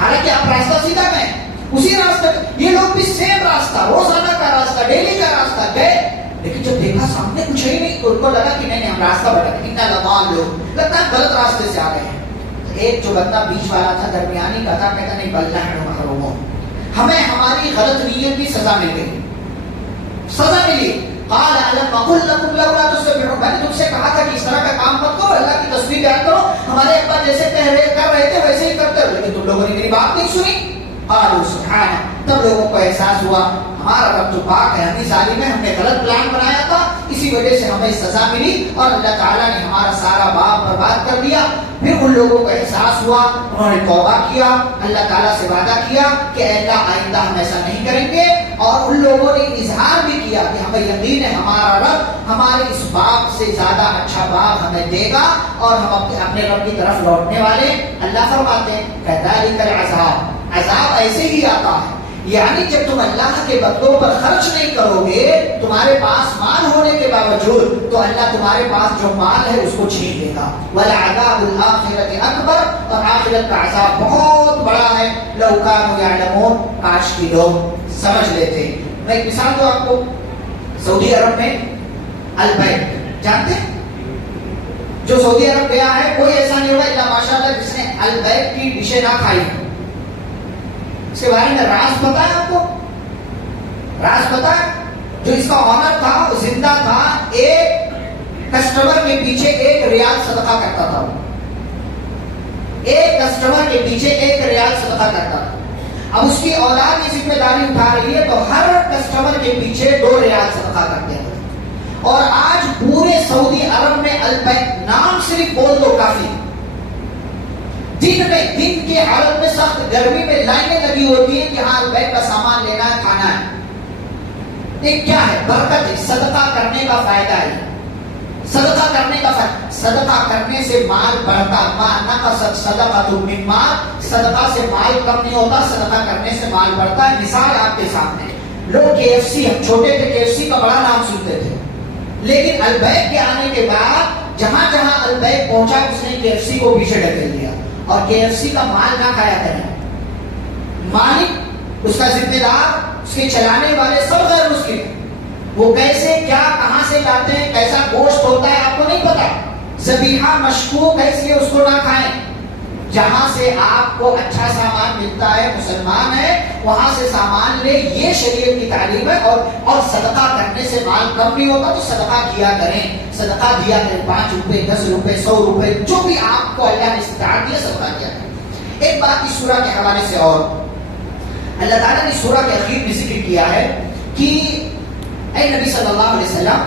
حالانکہ آپ راستہ سیدھا گئے اسی راستے. یہ لوگ بھی سیم راستہ, روزانہ کا راستہ, ڈیلی کا راستہ گئے, لیکن جب دیکھا سامنے کچھ ہے ہی نہیں تو ان کو لگا کہ نہیں ہم راستہ بھٹک, اتنا لمحہ لوگ لگتا ہے غلط راستے سے آ گئے ہیں. ایک جو بندہ بیچ والا تھا, درمیانی کا تھا, کہتا نہیں بل نحن محرومون, ہمیں ہماری غلط نیت کی سزا مل گئی, سزا ملی. قال الم اقل لكم لولا تسبحون, میں نے تم سے کہا تھا کہ اس طرح کا کام مت کرو, اللہ کی تسبیح بیان کرو, ہمارے ابا جیسے کر رہے تھے ویسے ہی کرتے ہو, لیکن تم لوگوں نے میری بات نہیں سنی. قالوا سبحانہ, تب لوگوں کو احساس ہوا ہمارا رب تو پاک ہے, ہم ہی ظالم ہیں, ہم نے غلط پلان بنایا تھا, اسی وجہ سے ہمیں سزا ملی اور اللہ تعالیٰ نے ہمارا سارا باغ برباد کر دیا. پھر ان لوگوں کو احساس ہوا, انہوں نے توبہ کیا, اللہ تعالیٰ سے وعدہ کیا کہ اے اللہ آئندہ ہم ایسا نہیں کریں گے, اور ان لوگوں نے اظہار بھی کیا کہ ہمیں یقین ہے ہمارا رب ہمارے اس باغ سے زیادہ اچھا باغ ہمیں دے گا اور ہم اپنے رب کی طرف لوٹنے والے. اللہ فرماتے ہیں کذالک العذاب, عذاب ایسے ہی آتا ہے, یعنی جب تم اللہ کے بندوں پر خرچ نہیں کرو گے, تمہارے پاس مال ہونے کے باوجود, تو اللہ تمہارے پاس جو مال ہے اس کو چھین لے گا. وَلَعَذَابُ الْآخِرَةِ أَكْبَرُ, اور آخرت کا عذاب بہت بڑا ہے. لَوْ كَانُوا يَعْلَمُونَ, کاش کی لوگ سمجھ لیتے. میں ایک مثال دوں آپ کو, سعودی عرب میں البیت جانتے ہیں, جو سعودی عرب گیا ہے کوئی ایسا نہیں ہوگا الا ماشاءاللہ جس نے البیت کی ڈشیں نہ کھائی. اس کے بارے میں راز پتا ہے آپ کو, راز پتا ہے, جو اس کا آنر تھا وہ زندہ تھا, ایک کسٹمر کے پیچھے 1 ریال صدقہ کرتا تھا, ایک کسٹمر کے پیچھے 1 ریال صدقہ کرتا تھا. اب اس کی اولاد یہ ذمہ داری اٹھا رہی ہے تو ہر کسٹمر کے پیچھے 2 ریال صدقہ کرتے ہیں. اور آج پورے سعودی عرب میں البیت نام صرف بول دو کافی, دن کی حالت میں سخت گرمی میں لائنیں لگی ہوتی ہیں کہ ہاں البیت کا سامان لینا ہے, کھانا ہے. یہ کیا ہے؟ برکت ہے, صدقہ کرنے کا فائدہ ہے, صدقہ کرنے کا فائدہ. صدقہ کرنے سے مال بڑھتا, ما نقصت صدقۃ من مال, صدقہ سے مال کم نہیں ہوتا, صدقہ کرنے سے مال بڑھتا ہے. مثال آپ کے سامنے, لوگ KFC, ہم چھوٹے تھے KFC کا بڑا نام سنتے تھے, لیکن البیت کے آنے کے بعد جہاں جہاں البیت پہنچا اس نے KFC کو پیچھے ڈھکیل دیا. اور KFC کا مال نہ کھایا کریں, مالک, اس کا ذمہ دار, اس کے چلانے والے سب غیر مسلم, وہ کیسے کیا کہاں سے لاتے ہیں, کیسا گوشت ہوتا ہے آپ کو نہیں پتا. ذبیحہ مشکوک ہے اس لیے اس کو نہ کھائیں. جہاں سے آپ کو اچھا سامان ملتا ہے, مسلمان ہے, وہاں سے سامان لے, یہ شریعت کی تعلیم ہے. اور صدقہ کرنے سے مال کم نہیں ہوتا تو صدقہ کیا کریں, صدقہ دیا کریں, 5 روپے 10 روپے 100 روپے جو بھی آپ کو اللہ نے استطاعت دیا صدقہ کیا کریں. ایک بات اس سورہ کے حوالے سے, اور اللہ تعالیٰ نے سورہ کے اخیر میں ذکر کیا ہے کہ اے نبی صلی اللہ علیہ وسلم,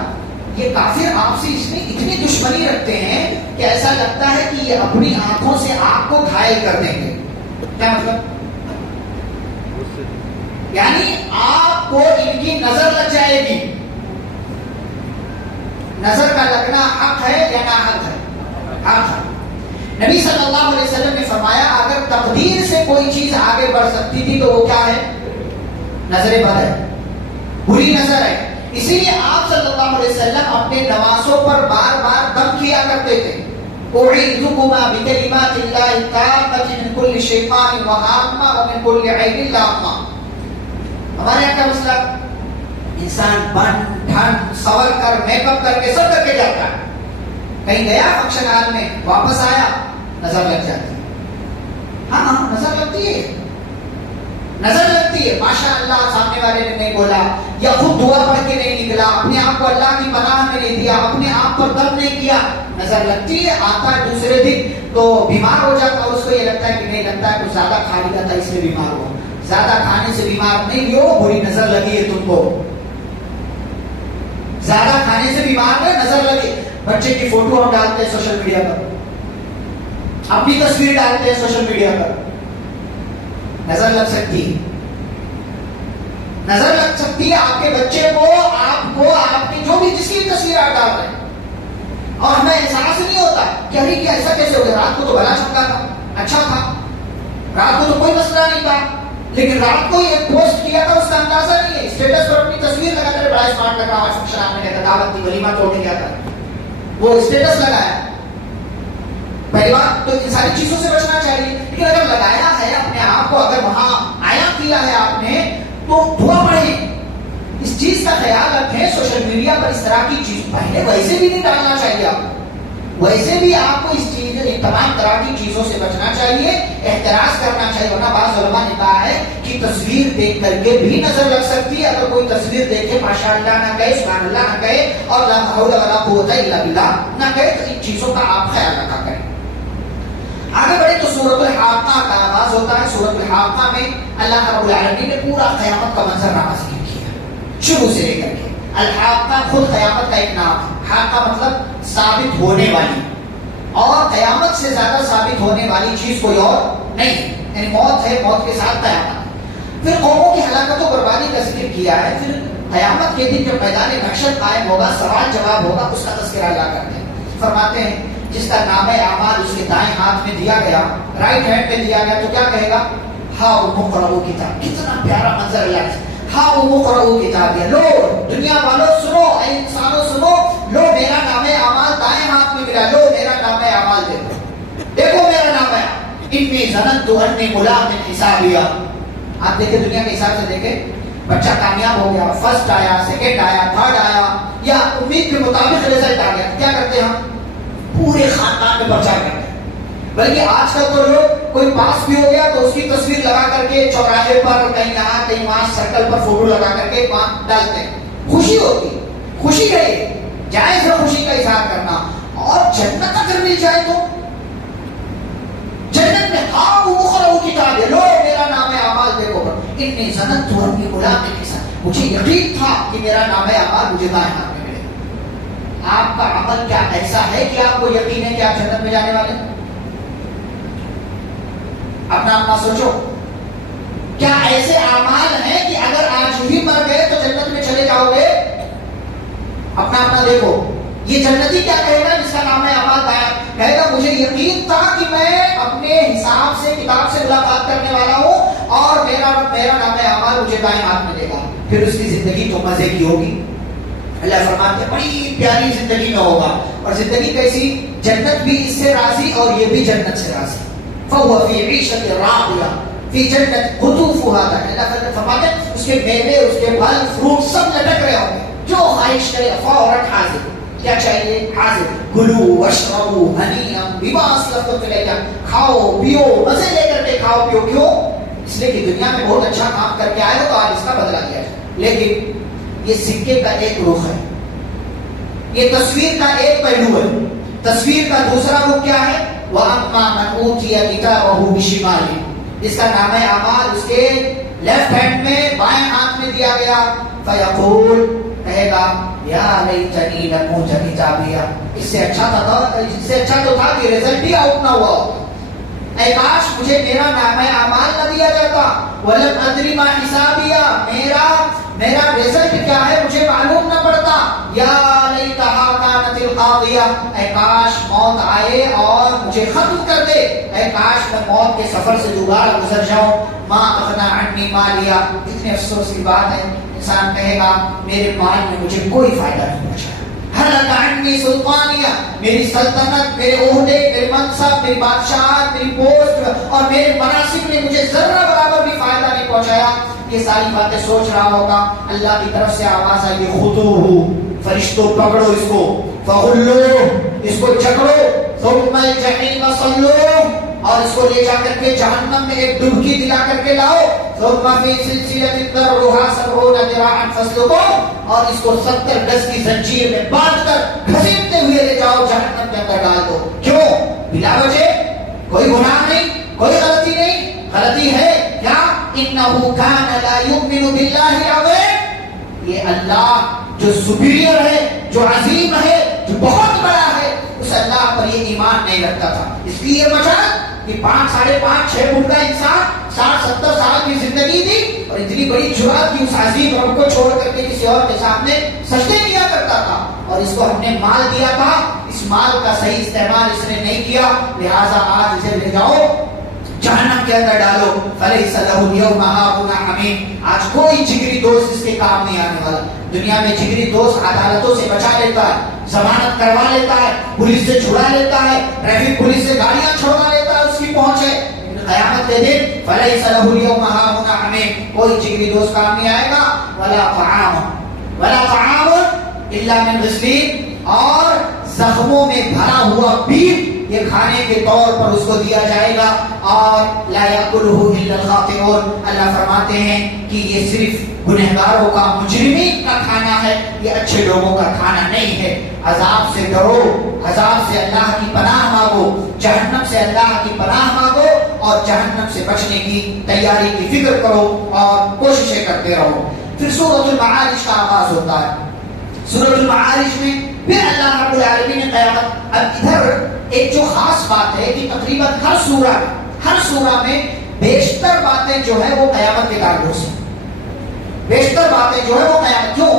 یہ کافر آپ سے اتنی دشمنی رکھتے ہیں کہ ایسا لگتا ہے کہ یہ اپنی آنکھوں سے آپ کو گھائل کر دیں گے. کیا مطلب؟ یعنی آپ کو ان کی نظر لگ جائے گی. نظر کا لگنا حق ہے یا نہ حق ہے؟ حق ہے. نبی صلی اللہ علیہ وسلم نے فرمایا اگر تقدیر سے کوئی چیز آگے بڑھ سکتی تھی تو وہ کیا ہے؟ نظر بد ہے, بری نظر ہے. اسی لیے آپ صلی اللہ علیہ وسلم اپنے نوازوں پر بار بار دم کیا کرتے تھے. اعیذکما بکلمات اللہ التامۃ من کل شیطان وہامہ ومن کل عین لامہ. ہمارے یہاں کا مسئلہ, انسان بن ٹھن سور کر میک اپ کر کے سب کر کے جاتا ہے, کہیں گیا فنکشن ہال میں، واپس آیا نظر لگ جاتی ہے. ہاں نظر لگتی ہے، نظر لگتی ہے. ماشاء اللہ سامنے والے نے نہیں بولا یا خود دعا پڑھ کے نہیں نکلا، اپنے آپ کو اللہ کی پناہ میں نہیں دیا، اپنے آپ پر دم نہیں کیا، نظر لگتی ہے. آتا ہے دوسرے دن تو بیمار ہو جاتا ہے، اس کو یہ لگتا ہے کہ نہیں، لگتا ہے کچھ زیادہ کھا لیا تھا اس لیے بیمار ہوا. زیادہ کھانے سے بیمار نہیں ہو، بری نظر لگی ہے تم کو. زیادہ کھانے سے بیمار ہے، نظر لگی. بچے کی فوٹو ہم ڈالتے ہیں سوشل میڈیا پر، اپنی تصویر ڈالتے ہیں سوشل میڈیا پر، نظر لگ سکتی ہے. نظر لگ سکتی ہے آپ کے بچے کو، آپ کی جو بھی جس کی تصویر آپ ڈال رہے ہیں، اور ہمیں احساس نہیں ہوتا کہ ارے کیا ایسا کیسے ہو گیا، رات کو تو بھلا چمکا تھا، اچھا تھا، رات کو تو کوئی مسئلہ نہیں تھا، لیکن رات کو یہ پوسٹ کیا تھا اس کا اندازہ نہیں ہے. اسٹیٹس پر اپنی تصویر لگا کر بڑا اسمارٹ لگا، آج فنکشن میں گیا تھا، دعوت تھی، ولیمہ توڑ کے گیا تھا، وہ اسٹیٹس لگایا. پہلی بات تو ان ساری چیزوں سے بچنا چاہیے. لیکن اگر لگایا ہے اپنے آپ کو، اگر وہاں آیا کیا ہے آپ نے، تو دعا پڑھیں، اس چیز کا خیال رکھیں. سوشل میڈیا پر اس طرح کی چیز پہلے ویسے بھی نہیں ڈالنا چاہیے آپ کو، ویسے بھی آپ کو اس چیز تمام طرح کی چیزوں سے بچنا چاہیے، احتراز کرنا چاہیے. ورنہ بعض علماء نے کہا ہے کہ تصویر دیکھ کر کے بھی نظر لگ سکتی ہے. اگر کوئی تصویر دیکھے ماشاء اللہ نہ کہے، سبحان اللہ نہ کہے، اور لا حول ولا قوت الا باللہ نہ کہے، تو ان چیزوں کا آپ خیال رکھا کریں. آگے بڑھے تو سورۃ الحاقہ کا آغاز ہوتا ہے. سورۃ الحاقہ میں اللہ رب العالمین نے پورا قیامت کا منظرنامہ ذکر کیا شروع سے لے کر کے. الحاقہ خود قیامت کا ایک نام ہے. حاقہ مطلب ثابت ہونے والی، اور قیامت سے زیادہ ثابت ہونے والی چیز کوئی اور نہیں. یعنی موت ہے، موت کے ساتھ قیامت. پھر قوموں کی ہلاکت و بربادی کا ذکر کیا ہے. پھر قیامت کے دن جب میدان محشر قائم ہوگا، سوال جواب ہوگا، اس کا تذکرہ اللہ کرتے ہیں. فرماتے ہیں جس کا نام اعمال اس کے دائیں ہاتھ میں دیا گیا، رائٹ ہینڈ میں دیا گیا، تو کیا کہے گا؟ ہاں مقرؤ کتاب. کتنا پیارا منظر اللہ ہے. ہاں مقرؤ کتاب. لو دنیا والوں سنو، اے انسانوں سنو، لو میرا نام اعمال دائیں ہاتھ میں ملا، لو میرا نام اعمال دیکھو، دیکھو میرا نام ہے. انی ظننت انی ملاق حسابیہ. آپ دیکھیں دنیا کے حساب سے دیکھیں، بچہ کامیاب ہو گیا، فرسٹ آیا، سیکنڈ آیا، تھرڈ آیا، یا امید کے مطابق رزلٹ آ گیا، کیا کرتے ہیں ہم؟ پورے خاندان میں پرچار کرتے ہیں. بلکہ آج کل تو لوگ کوئی پاس بھی ہو گیا تو اس کی تصویر لگا کر کے چوراہے پر، کہیں یہاں کہیں وہاں سرکل پر فوٹو لگا کر کے وہاں ڈالتے ہیں. خوشی ہوتی، خوشی ہے، جائز ہے خوشی کا اظہار کرنا. اور جنت اگر مل جائے تو جنت میں ہاں مقرؤ کتاب، لو میرا نام اعمال دیکھو، انی ظننت انی ملاق حسابیہ. مجھے یقین تھا کہ میرا نام اعمال مجھے دائیں ہاتھ میں. آپ کا عمل کیا ایسا ہے کہ آپ کو یقین ہے کہ آپ جنت میں جانے والے ہیں؟ اپنا سوچو، کیا ایسے اعمال ہیں کہ اگر آج بھی مر گئے تو جنت میں چلے جاؤ گے؟ اپنا دیکھو. یہ جنتی کیا کہے گا جس کا نام ہے اعمال دائیں؟ کہے گا مجھے یقین تھا کہ میں اپنے حساب سے کتاب سے ملاقات کرنے والا ہوں، اور میرا نام ہے اعمال مجھے دائیں ہاتھ میں دے گا. پھر اس کی زندگی تو مزے کی ہوگی. اللہ فرماتے ہیں بڑی پیاری زندگی میں ہوگا. اور زندگی کیسی؟ جنت بھی اس سے راضی اور یہ بھی جنت سے راضی. فَهُوَ فِي عِيشَةٍ رَاضِيَةٍ فِي جَنَّةٍ قُطُوفُهَا دَانِيَةٌ. اللہ فرماتے ہیں اس کے میوے، اس کے پھل، فروٹ سب لٹک رہے ہوں گے. جو خواہش کرے فوراً حاضر. کیا چاہیے؟ حاضر. کلوا واشربوا ہنیئا بما اسلفتم فی الایام. کھاؤ پیو، مزے لے کر کے کھاؤ پیو. کیوں؟ اس لیے کہ دنیا میں بہت اچھا کام کر کے آئے ہو تو آج اس کا بدلہ دیا جائے. لیکن یہ سکے کا ایک رخ ہے، یہ تصویر کا ایک پہلو ہے. تصویر کا دوسرا رخ کیا ہے؟ وَأَمَّا مَنْ أُوتِيَ كِتَابَهُ بِشِمَالِهِ. اس کا نام اعمال اس کے لیفٹ ہینڈ میں، بائیں ہاتھ میں دیا گیا. فَيَقُولُ، کہے گا یا لیتنی لم اوت کتابیہ. اس سے اچھا تو تھا کہ رزلٹ ہی آؤٹ نہ ہوا. اے کاش مجھے میرا نام اعمال نہ دیا جاتا. وَلَمْ أَدْرِ مَا حِسَابِيَہ، میرا رزلٹ کیا ہے مجھے معلوم نہ پڑتا. یا لیتہا کانت القاضیہ، اے کاش موت آئے اور مجھے ختم کر دے. اے کاش میں موت کے سفر سے دوبارہ گزر جاؤں. ما اغنی عنی مالیہ. کتنے افسوس کی بات ہے، انسان کہے گا میرے مال نے مجھے کوئی فائدہ نہیں پہنچایا. ہلک عنی سلطانیہ، میری سلطنت، میرے عہدے، میرے منصب، میری بادشاہت، میری پوسٹ اور میرے مناصب نے مجھے ذرہ برابر بھی فائدہ نہیں پہنچایا. یہ ساری باتیں سوچ رہا ہوگا. اللہ کی طرف سے آواز آئی، خذوہ، فرشتوں پکڑو اس کو، فغلوہ، اس کو الجحیم صلوه، اور اس کو لے جا کر کے جہنم میں ایک ڈبکی دلا کر کے لاؤ، ثم فی سلسلۃ ذرعها 70 ذراعا فاسلکوه، اور اس کو 70 گز کی زنجیر میں باندھ کر گھسیٹتے ہوئے لے جاؤ جہنم کے اندر ڈال دو۔ کیوں؟ بلا وجہ، کوئی گناہ نہیں، کوئی غلطی نہیں، غلطی ہے کیا؟ انہ کان لا یؤمن باللہ العظیم، یہ اللہ جو سپیریئر ہے، جو عظیم ہے، جو بہت بڑا ہے، اس اللہ پر یہ ایمان نہیں رکھتا تھا۔ اس لیے یہ بچا کہ 5، 5.5، 6 فٹ کا انسان 60-70 سال کی زندگی تھی اور اتنی بڑی جرات کی اس عظیم رب کو چھوڑ کر کے کسی اور کے سامنے سجدے کیا کرتا تھا، اور اس کو ہم نے مال دیا تھا، اس مال کا صحیح استعمال اس نے نہیں کیا، لہذا آج اسے لے جاؤ جہنم کے اندر ڈالو۔ فلیس لہ اليوم ہاہنا حمیم، آج کوئی جگری دوست اس کے کام نہیں آنے والا۔ دنیا میں جگری دوست عدالتوں سے بچا لیتا ہے، ضمانت کروا لیتا ہے، پولیس سے چھڑا لیتا ہے، ٹریفک پولیس سے گاڑیاں چھڑوا لیتا ہے اس کی پہنچ ہے۔ قیامت کے دن فلیس لہ اليوم ہاہنا حمیم، کوئی جگری دوست کام نہیں آئے گا۔ ولا طعام الا من غسلین، اور زخموں میں بھرا ہوا بیف یہ کھانے کے طور پر اس کو دیا جائے گا، اور لا یاکلہ الا الخاطئون، اللہ فرماتے ہیں کہ یہ صرف گنہگاروں کا، مجرمین کا کھانا ہے، یہ اچھے لوگوں کا کھانا نہیں ہے۔ عذاب سے ڈرو، عذاب سے اللہ کی پناہ مانگو، جہنم سے اللہ کی پناہ مانگو، اور جہنم سے بچنے کی تیاری کی فکر کرو اور کوششیں کرتے رہو۔ پھر سورۃ المعارج کا آغاز ہوتا ہے۔ سورۃ المعارج میں پھر اللہ رب العالمین نے قیامت، اب ادھر ایک جو خاص بات ہے کہ تقریباً ہر سورہ میں بیشتر باتیں جو ہے وہ قیامت کے تعلق سے، بیشتر باتیں جو ہے وہ قیامت۔ کیوں؟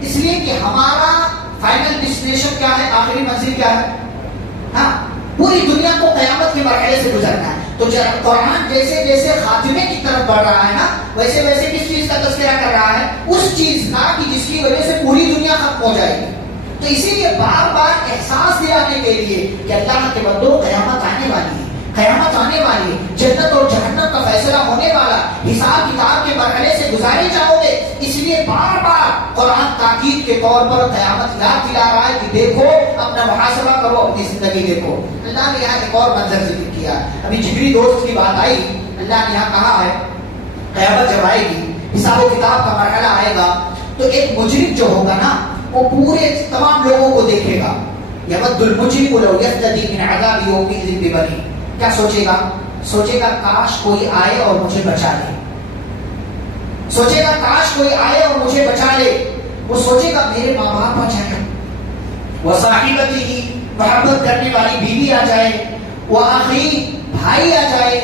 اس لیے کہ ہمارا فائنل ڈیسٹینیشن کیا ہے، آخری منزل کیا ہے؟ ہاں، پوری دنیا کو قیامت کے مرحلے سے گزرنا ہے۔ تو قرآن جیسے جیسے خاتمے کی طرف بڑھ رہا ہے نا، ویسے ویسے کس چیز کا تذکرہ کر رہا ہے؟ اس چیز کا کہ جس کی وجہ سے پوری دنیا ختم ہو جائے گی۔ تو اسی لیے بار بار احساس دلانے کے لیے کہ اللہ کے بندوں قیامت آنے والی ہے، قیامت آنے والی ہے، جنت اور جہنم کا فیصلہ ہونے والا، حساب کتاب کے مرحلے سے گزارے جاؤ گے، اس لیے بار بار قرآن تاکید کے طور پر قیامت یاد دلا رہا ہے کہ دیکھو، اپنا محاسبہ کرو، اپنی زندگی دیکھو۔ اللہ نے یہاں ایک اور منظر ذکر کیا، ابھی جگری دوست کی بات آئی، اللہ نے یہاں کہا ہے قیامت جب آئے گی، حساب و کتاب کا مرحلہ آئے گا، تو ایک مجرم جو ہوگا نا، وہ پورے تمام لوگوں کو دیکھے گا۔ یود المجرم لو یفتدی من عذاب یومئذ ببنیہ، کیا سوچے گا؟ سوچے گا کاش کوئی آئے اور مجھے بچا لے، سوچے گا کاش کوئی آئے اور مجھے بچا لے، وہ سوچے گا میرے ماں باپ آ جائیں، وہ صاحبتی ہی محبت کرنے والی بیوی آ جائے، وہ آخری بھائی آ جائے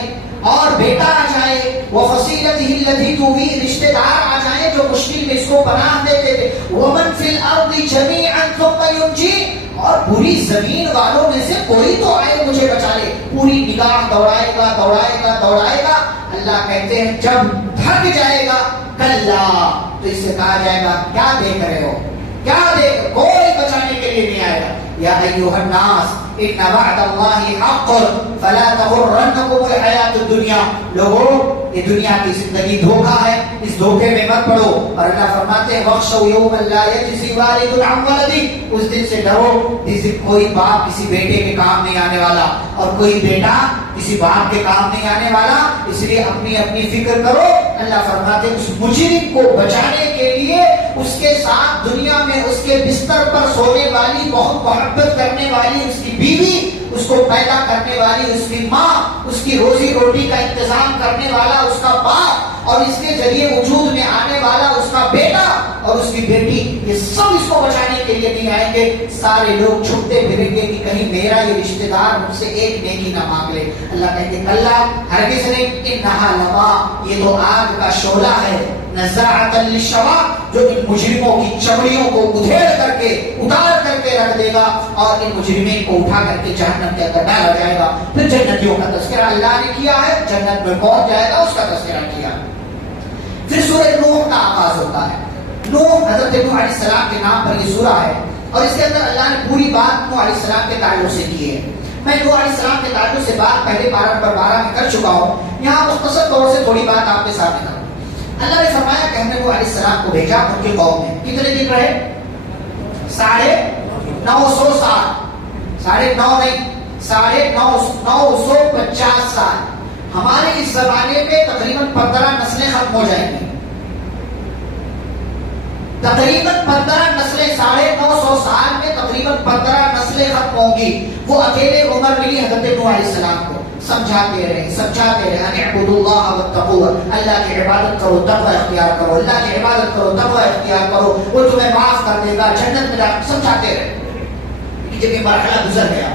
اور بیٹا آ جائے، وہ فصیلتہ التی تؤوی، رشتے دار آ جائیں جو مشکل میں اس کو پناہ دیتے تھے، ومن فی الارض جمیعا ثم ینجی، اور پوری زمین والوں میں سے کوئی تو آئے مجھے بچا لے۔ پوری نگاہ دوڑائے گا دوڑائے گا دوڑائے گا، اللہ کہتے ہیں جب تھک جائے گا کلا، تو اس سے کہا جائے گا کیا دیکھ رہے ہو، کیا دیکھ، کوئی بچانے کے لیے نہیں آئے گا۔ یا ایھا الناس ان وعد اللہ حق فلا تغرنکم الحیات الدنیا، لوگوں یہ دنیا کی زندگی دھوکا ہے، اس دھوکے میں مت پڑو۔ اور اللہ فرماتے ہیں وَاخْشَوْا يَوْمًا لَا يَجْزِي وَالِدٌ عَنْ وَلَدِهِ، اس دن سے ڈرو جس دن کوئی باپ کسی بیٹے کے کام نہیں آنے والا اور کوئی بیٹا کسی باپ کے کام نہیں آنے والا، اس لیے اپنی اپنی فکر کرو۔ اللہ فرماتے ہیں اس مجرم کو بچانے کے لیے اس کے ساتھ دنیا میں اس کے بستر پر سونے والی، بہت محبت کرنے والی اس کی بیوی، اس کو پیدا کرنے والی اس کی ماں، اس کی روزی روٹی کا انتظام کرنے والا اس کا باپ، اور اس کے ذریعے وجود میں آنے والا اس کا بیٹا اور اس کی بیٹی، یہ سب اس کو بچانے کے لیے نہیں آئیں گے۔ سارے لوگ چھپتے پھریں گے کہ کہیں میرا یہ رشتہ دار مجھ سے ایک نیکی نہ مانگ لے۔ اللہ کہتے ہیں اللہ ہرگز نہیں، انہا لما، یہ تو آگ کا شعلہ ہے، نزاعۃ للشوا، جو ان مجرموں کی چمڑیوں کو ادھیڑ کر کے اتار کر کے رکھ دے گا اور ان مجرمین کو اٹھا کر کے جہنم کے اندر ڈالا جائے گا۔ پھر جنتیوں کا تذکرہ اللہ نے کیا ہے، جنت میں کون جائے گا اس کا تذکرہ کیا۔ پھر سورہ نوح کا آغاز ہوتا ہے۔ نوح حضرت نوح علیہ السلام کے نام پر یہ سورہ ہے، اور اس کے اندر اللہ نے پوری بات نوح علیہ السلام کے تعلق سے کی ہے۔ میں نوح علیہ السلام کے تعلق سے بات پہلے پارہ نمبر 12 میں کر چکا ہوں، یہاں مختصر طور سے تھوڑی بات آپ کے سامنے کروں۔ اللہ نے فرمایا کہ ہم نے نوح علیہ السلام کو بھیجا ان کی قوم میں، کتنے دن رہے؟ 950 سال، 9.5 نہیں، 950 سال. ہمارے اس زمانے میں تقریباً 15 نسلیں ختم ہو جائیں گی. تقریباً 15 نسلیں 950 سال میں تقریباً 15 نسلیں ختم ہوں گی. وہ اکیلے عمر ملی حضرت نوح علیہ السلام کو سمجھاتے رہے ان اعبدوا اللہ واتقوا، اللہ کی عبادت کرو، تقوی اختیار کرو، اللہ کی عبادت کرو، تقوی اختیار کرو، وہ تمہیں معاف کر دے گا، جنت میں سمجھاتے رہے. جب یہ مرحلہ گزر گیا،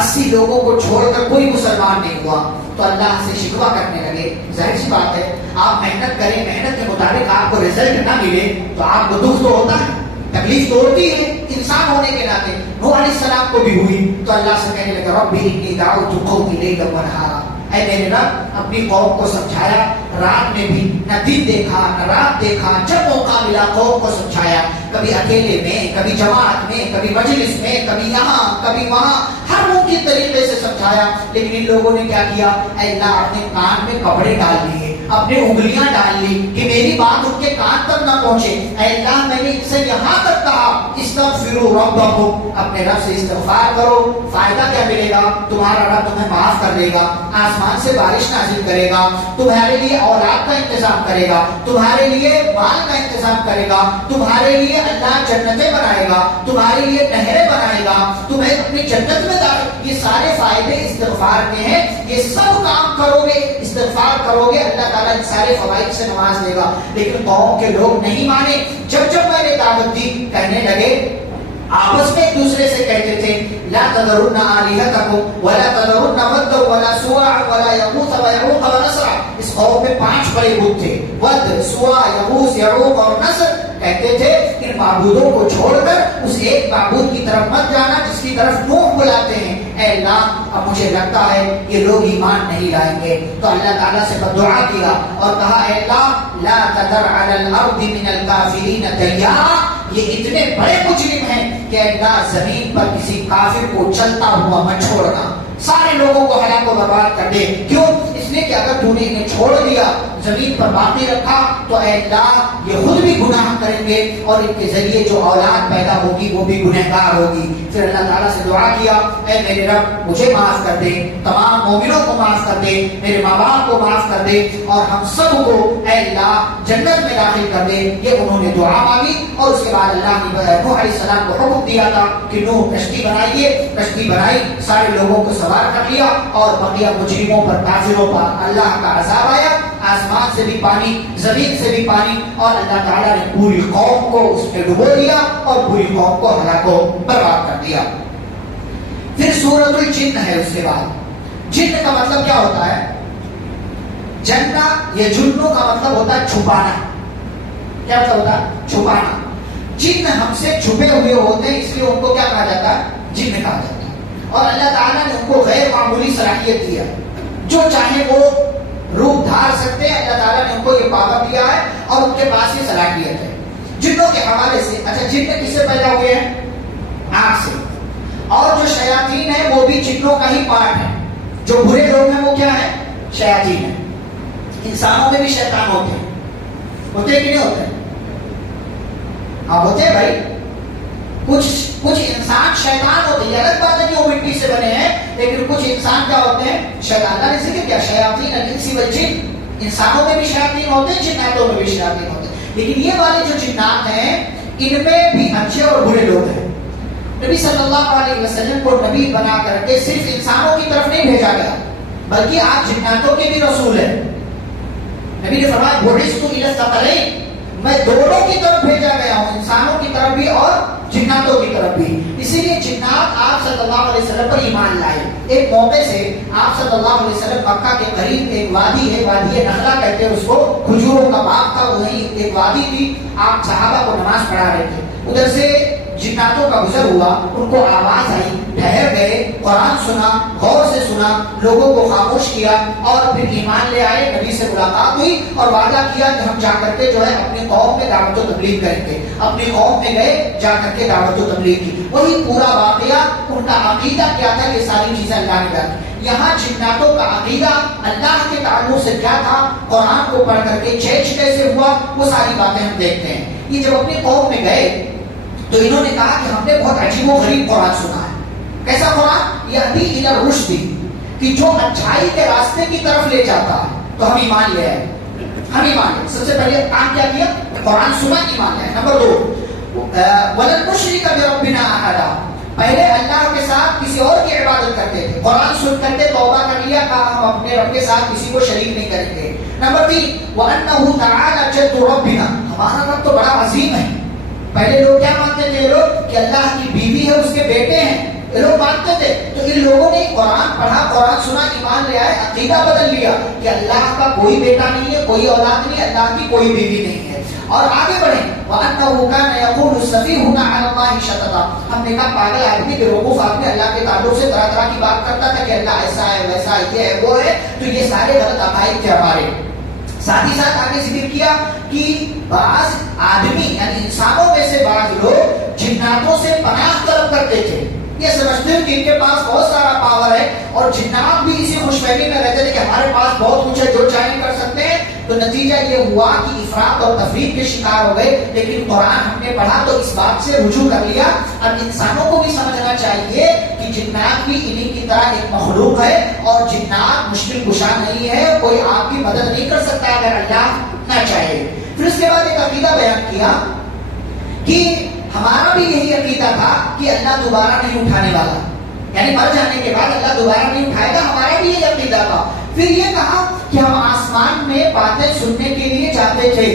80 لوگوں کو چھوڑ کر کوئی مسلمان نہیں ہوا، تو اللہ سے شکوہ کرنے لگے. ظاہر سی بات ہے، آپ محنت کریں، محنت کے مطابق آپ کو رزلٹ نہ ملے تو آپ کو دکھ تو ہوتا ہے، تکلیف تو ہوتی ہے انسان ہونے کے ناطے. نوح علیہ السلام کو بھی ہوئی تو اللہ سے کہنے لگا رب انی دعوت قومی لیلا ونہارا، اے میرے رب اپنی قوم کو سمجھایا، رات میں بھی نہ دن دیکھا نہ رات دیکھا، جب موقع ملا قوم کو سمجھایا، کبھی اکیلے میں، کبھی جماعت میں، کبھی مجلس میں، کبھی یہاں کبھی وہاں، ہر ممکن طریقے سے سمجھایا. لیکن ان لوگوں نے کیا کیا؟ اے اللہ اپنے کان میں کپڑے ڈال لیے، اپنے انگلیاں ڈال لی کہ میری بات ان کے کان تک نہ پہنچے. اے اللہ میں نے ان سے یہاں تک کہا استغفروا ربکم، اپنے رب سے استغفار کرو، فائدہ کیا ملے گا؟ تمہارا رب تمہیں معاف کر دے گا، آسمان سے بارش نازل کرے گا، تمہارے لیے اولاد کا انتظام کرے گا، تمہارے لیے مال کا انتظام کرے گا، تمہارے لیے اللہ جنتیں بنائے گا، تمہارے لیے نہریں بنائے گا، تمہیں اپنی جنت میں داخل. یہ سارے فائدے استغفار کے ہیں. یہ سب کام کرو گے، استغفار کرو گے، اللہ تعالیٰ ان سارے فوائد سے نواز دے گا. لیکن قوم کے لوگ نہیں مانے. جب میں نے دعوت دی، کہنے لگے، آپس میں ایک دوسرے سے کہتے تھے لا تذرن آلہتکم ولا تذرن ودا ولا سواع ولا یغوث ویعوق ونسر. اس قوم میں 5 بڑے بت تھے، ود، سواع، یغوث، یعوق اور نسر. کہتے تھے ان معبودوں کو چھوڑ کر اس ایک معبود کی طرف مت جانا جس کی طرف نوح بلاتے ہیں. اے اللہ اب مجھے لگتا ہے یہ لوگ ایمان نہیں لائیں گے. تو اللہ تعالیٰ سے دعا کیا اور کہا اے اللہ لا تذر علی الارض من الکافرین دیارا. یہ اتنے بڑے مجرم ہیں کہ اللہ زمین پر کسی کافر کو چلتا ہوا مت چھوڑنا، سارے لوگوں کو ہلاک و برباد کر دے. کیوں؟ اس لیے کہ اگر تو نے انہیں چھوڑ دیا، زمین پر باقی رکھا تو اے اللہ یہ خود بھی گناہ کریں گے اور ان کے ذریعے جو اولاد پیدا ہوگی وہ بھی گنہگار ہوگی. پھر اللہ تعالیٰ سے دعا کیا اے میرے رب مجھے معاف کر دے، تمام مومنوں کو معاف کر دے، میرے ماں باپ کو معاف کر دے اور ہم سب کو اے اللہ جنت میں داخل کر دے. یہ انہوں نے دعا مانگی اور اس کے بعد اللہ نے نوح علیہ السلام کو حکم دیا تھا کہ نوح کشتی بنائیے. کشتی بنائی، سارے لوگوں کو سوار کر لیا اور بقیہ مجرموں پر، کافروں پر اللہ کا عذاب آیا. آسمان سے بھی پانی، زمین سے بھی پانی، اور اللہ تعالیٰ نے پوری قوم کو اس میں ڈبو دیا اور پوری قوم کو ہلاک و برباد کر دیا. پھر سورۃ الجن ہے. اس کے بعد جن کا مطلب کیا ہوتا ہے؟ جنہ یا جنوں کا مطلب ہوتا ہے چھپانا. کیا مطلب ہوتا ہے؟ چھپانا. جن ہم سے چھپے ہوئے ہوتے ہیں، اس لیے ان کو کیا کہا جاتا ہے؟ جن کہا جاتا ہے. اور اللہ تعالیٰ نے ان کو غیر معمولی صلاحیت دیا، جو چاہے وہ روپ دھار سکتے ہیں. اللہ تعالیٰ نے ان کو یہ پاور دیا ہے اور ان کے پاس یہ صلاحیت ہے. جنوں کے حوالے سے، اچھا جن کس سے پیدا ہوئے ہیں؟ آنکھ سے. اور جو شیاطین ہیں وہ بھی جنوں کا ہی پارٹ ہے. جو برے لوگ ہیں وہ کیا ہے؟ شیاطین ہیں. انسانوں میں بھی شیطان ہوتے ہیں، ہوتے کہ نہیں ہوتے؟ ہاں ہوتے ہیں بھائی. کچھ انسان شیطان ہوتے ہیں. الگ بات ہے کہ وہ مٹی سے بنے ہیں، لیکن کچھ انسان کیا ہوتے ہیں؟ شیطان. اللہ نے ذکر کیا شیاطین الانس والجن. انسانوں میں بھی شیاطین ہوتے ہیں، جناتوں میں بھی شیاطین ہوتے ہیں. لیکن یہ والے جو جنات ہیں ان میں بھی اچھے اور برے لوگ ہیں. نبی صلی اللہ علیہ وسلم کو نبی بنا کر کے صرف انسانوں کی طرف نہیں بھیجا گیا، بلکہ آپ جناتوں کے بھی رسول ہیں. نبی نے فرمایا بعثت الی الثقلین، میں دونوں کی طرف بھیجا گیا ہوں، انسانوں کی طرف بھی اور جناتوں کی طرف بھی. اسی لیے جنات آپ صلی اللہ علیہ وسلم پر ایمان لائے. ایک موقع سے آپ صلی اللہ علیہ وسلم مکہ کے قریب ایک وادی ہے، وادی نخلا کہتے ہیں اس کو، کھجوروں کا باغ تھا، وہیں ایک وادی تھی. آپ صحابہ کو نماز پڑھا رہے تھے، ادھر سے جناتوں کا گزر ہوا، ان کو آواز آئی، ٹھہر گئے، قرآن سنا، غور سے سنا، لوگوں کو خاموش کیا اور پھر ایمان لے آئے. نبی سے ملاقات ہوئی اور وعدہ کیا کہ ہم جا کر کے جو ہے اپنی قوم میں دعوت و تبلیغ کریں گے. اپنی قوم میں گئے، جا کر کے دعوت و تبلیغ کی. وہی پورا واقعہ، ان کا عقیدہ کیا تھا، یہ ساری چیزیں اللہ نے جانی. یہاں جناتوں کا عقیدہ اللہ کے تعلق سے کیا تھا، قرآن کو پڑھ کر کے چینج کیسے ہوا، وہ ساری باتیں ہم دیکھتے ہیں. یہ جب اپنی قوم میں گئے تو انہوں نے کہا کہ ہم نے بہت عجیب و غریب قرآن سنا ہے. کیسا قرآن؟ یہدی الی الرشد، کہ جو اچھائی کے راستے کی طرف لے جاتا ہے. تو ہم ایمان لے آئے، ہم ایمان لے. سب سے پہلے کام کیا کیا؟ قرآن سنا، ایمان لے آئے. نمبر 2 ولن نشرک بربنا احدا، پہلے اللہ کے ساتھ کسی اور کی عبادت کرتے تھے، قرآن سن کر کے توبہ کر لیا، کہا ہم اپنے رب کے ساتھ کسی کو شریک نہیں کریں گے. نمبر 3 وَأَنَّهُ تَعَالَى جَدُّ رَبِّنَا، ہمارا رب تو بڑا عظیم ہے. پہلے لوگ کیا مانتے تھے؟ لوگ کہ اللہ کی بیوی ہے، اس کے بیٹے ہیں، یہ لوگ مانتے تھے. تو ان لوگوں نے قرآن پڑھا، قرآن سنا، ایمان لے آئے، عقیدہ بدل لیا کہ اللہ کا کوئی بیٹا نہیں ہے، کوئی اولاد نہیں، اللہ کی کوئی بیوی نہیں ہے. اور آگے بڑھیں وَأَنَّهُ كَانَ يَقُولُ السَّفِيهُ عَلَى اللَّهِ شَطَطًا، ہم نے کہا پاگل آدمی بے وقوف آدمی اللہ کے تعلق سے طرح طرح کی بات کرتا تھا کہ اللہ ایسا ہے، ویسا ہے، یہ ہے، وہ ہے. تو یہ سارے غلط عقائد تھے ہمارے. ساتھ ہی ساتھ آگے ذکر کیا کہ بعض آدمی یعنی انسانوں میں سے بعض لوگ جناتوں سے پناہ طلب کرتے تھے. یہ سمجھتے ہیں کہ ان کے پاس بہت سارا پاور ہے، اور جنات بھی اسی خوش فہمی میں رہتے تھے کہ ہمارے پاس بہت کچھ ہے، جو چاہیں کر سکتے ہیں. تو نتیجہ یہ ہوا کہ افراط اور تفریط کے شکار ہو گئے. لیکن قرآن ہم نے پڑھا تو اس بات سے رجوع کر لیا. اب انسانوں کو بھی سمجھنا چاہیے کہ جنات بھی انہی کی طرح ایک مخلوق ہے، اور جنات مشکل کشا نہیں ہے، کوئی آپ کی مدد نہیں کر سکتا اگر اللہ نہ چاہے. پھر اس کے بعد ایک عقیدہ بیان کیا کہ ہمارا بھی یہی عقیدہ تھا کہ اللہ دوبارہ نہیں اٹھانے والا، یعنی مر جانے کے بعد اللہ دوبارہ نہیں اٹھائے گا، ہمارا بھی یہی عقیدہ تھا. پھر یہ کہا کہ ہم آسمان میں باتیں سننے کے لیے جاتے تھے،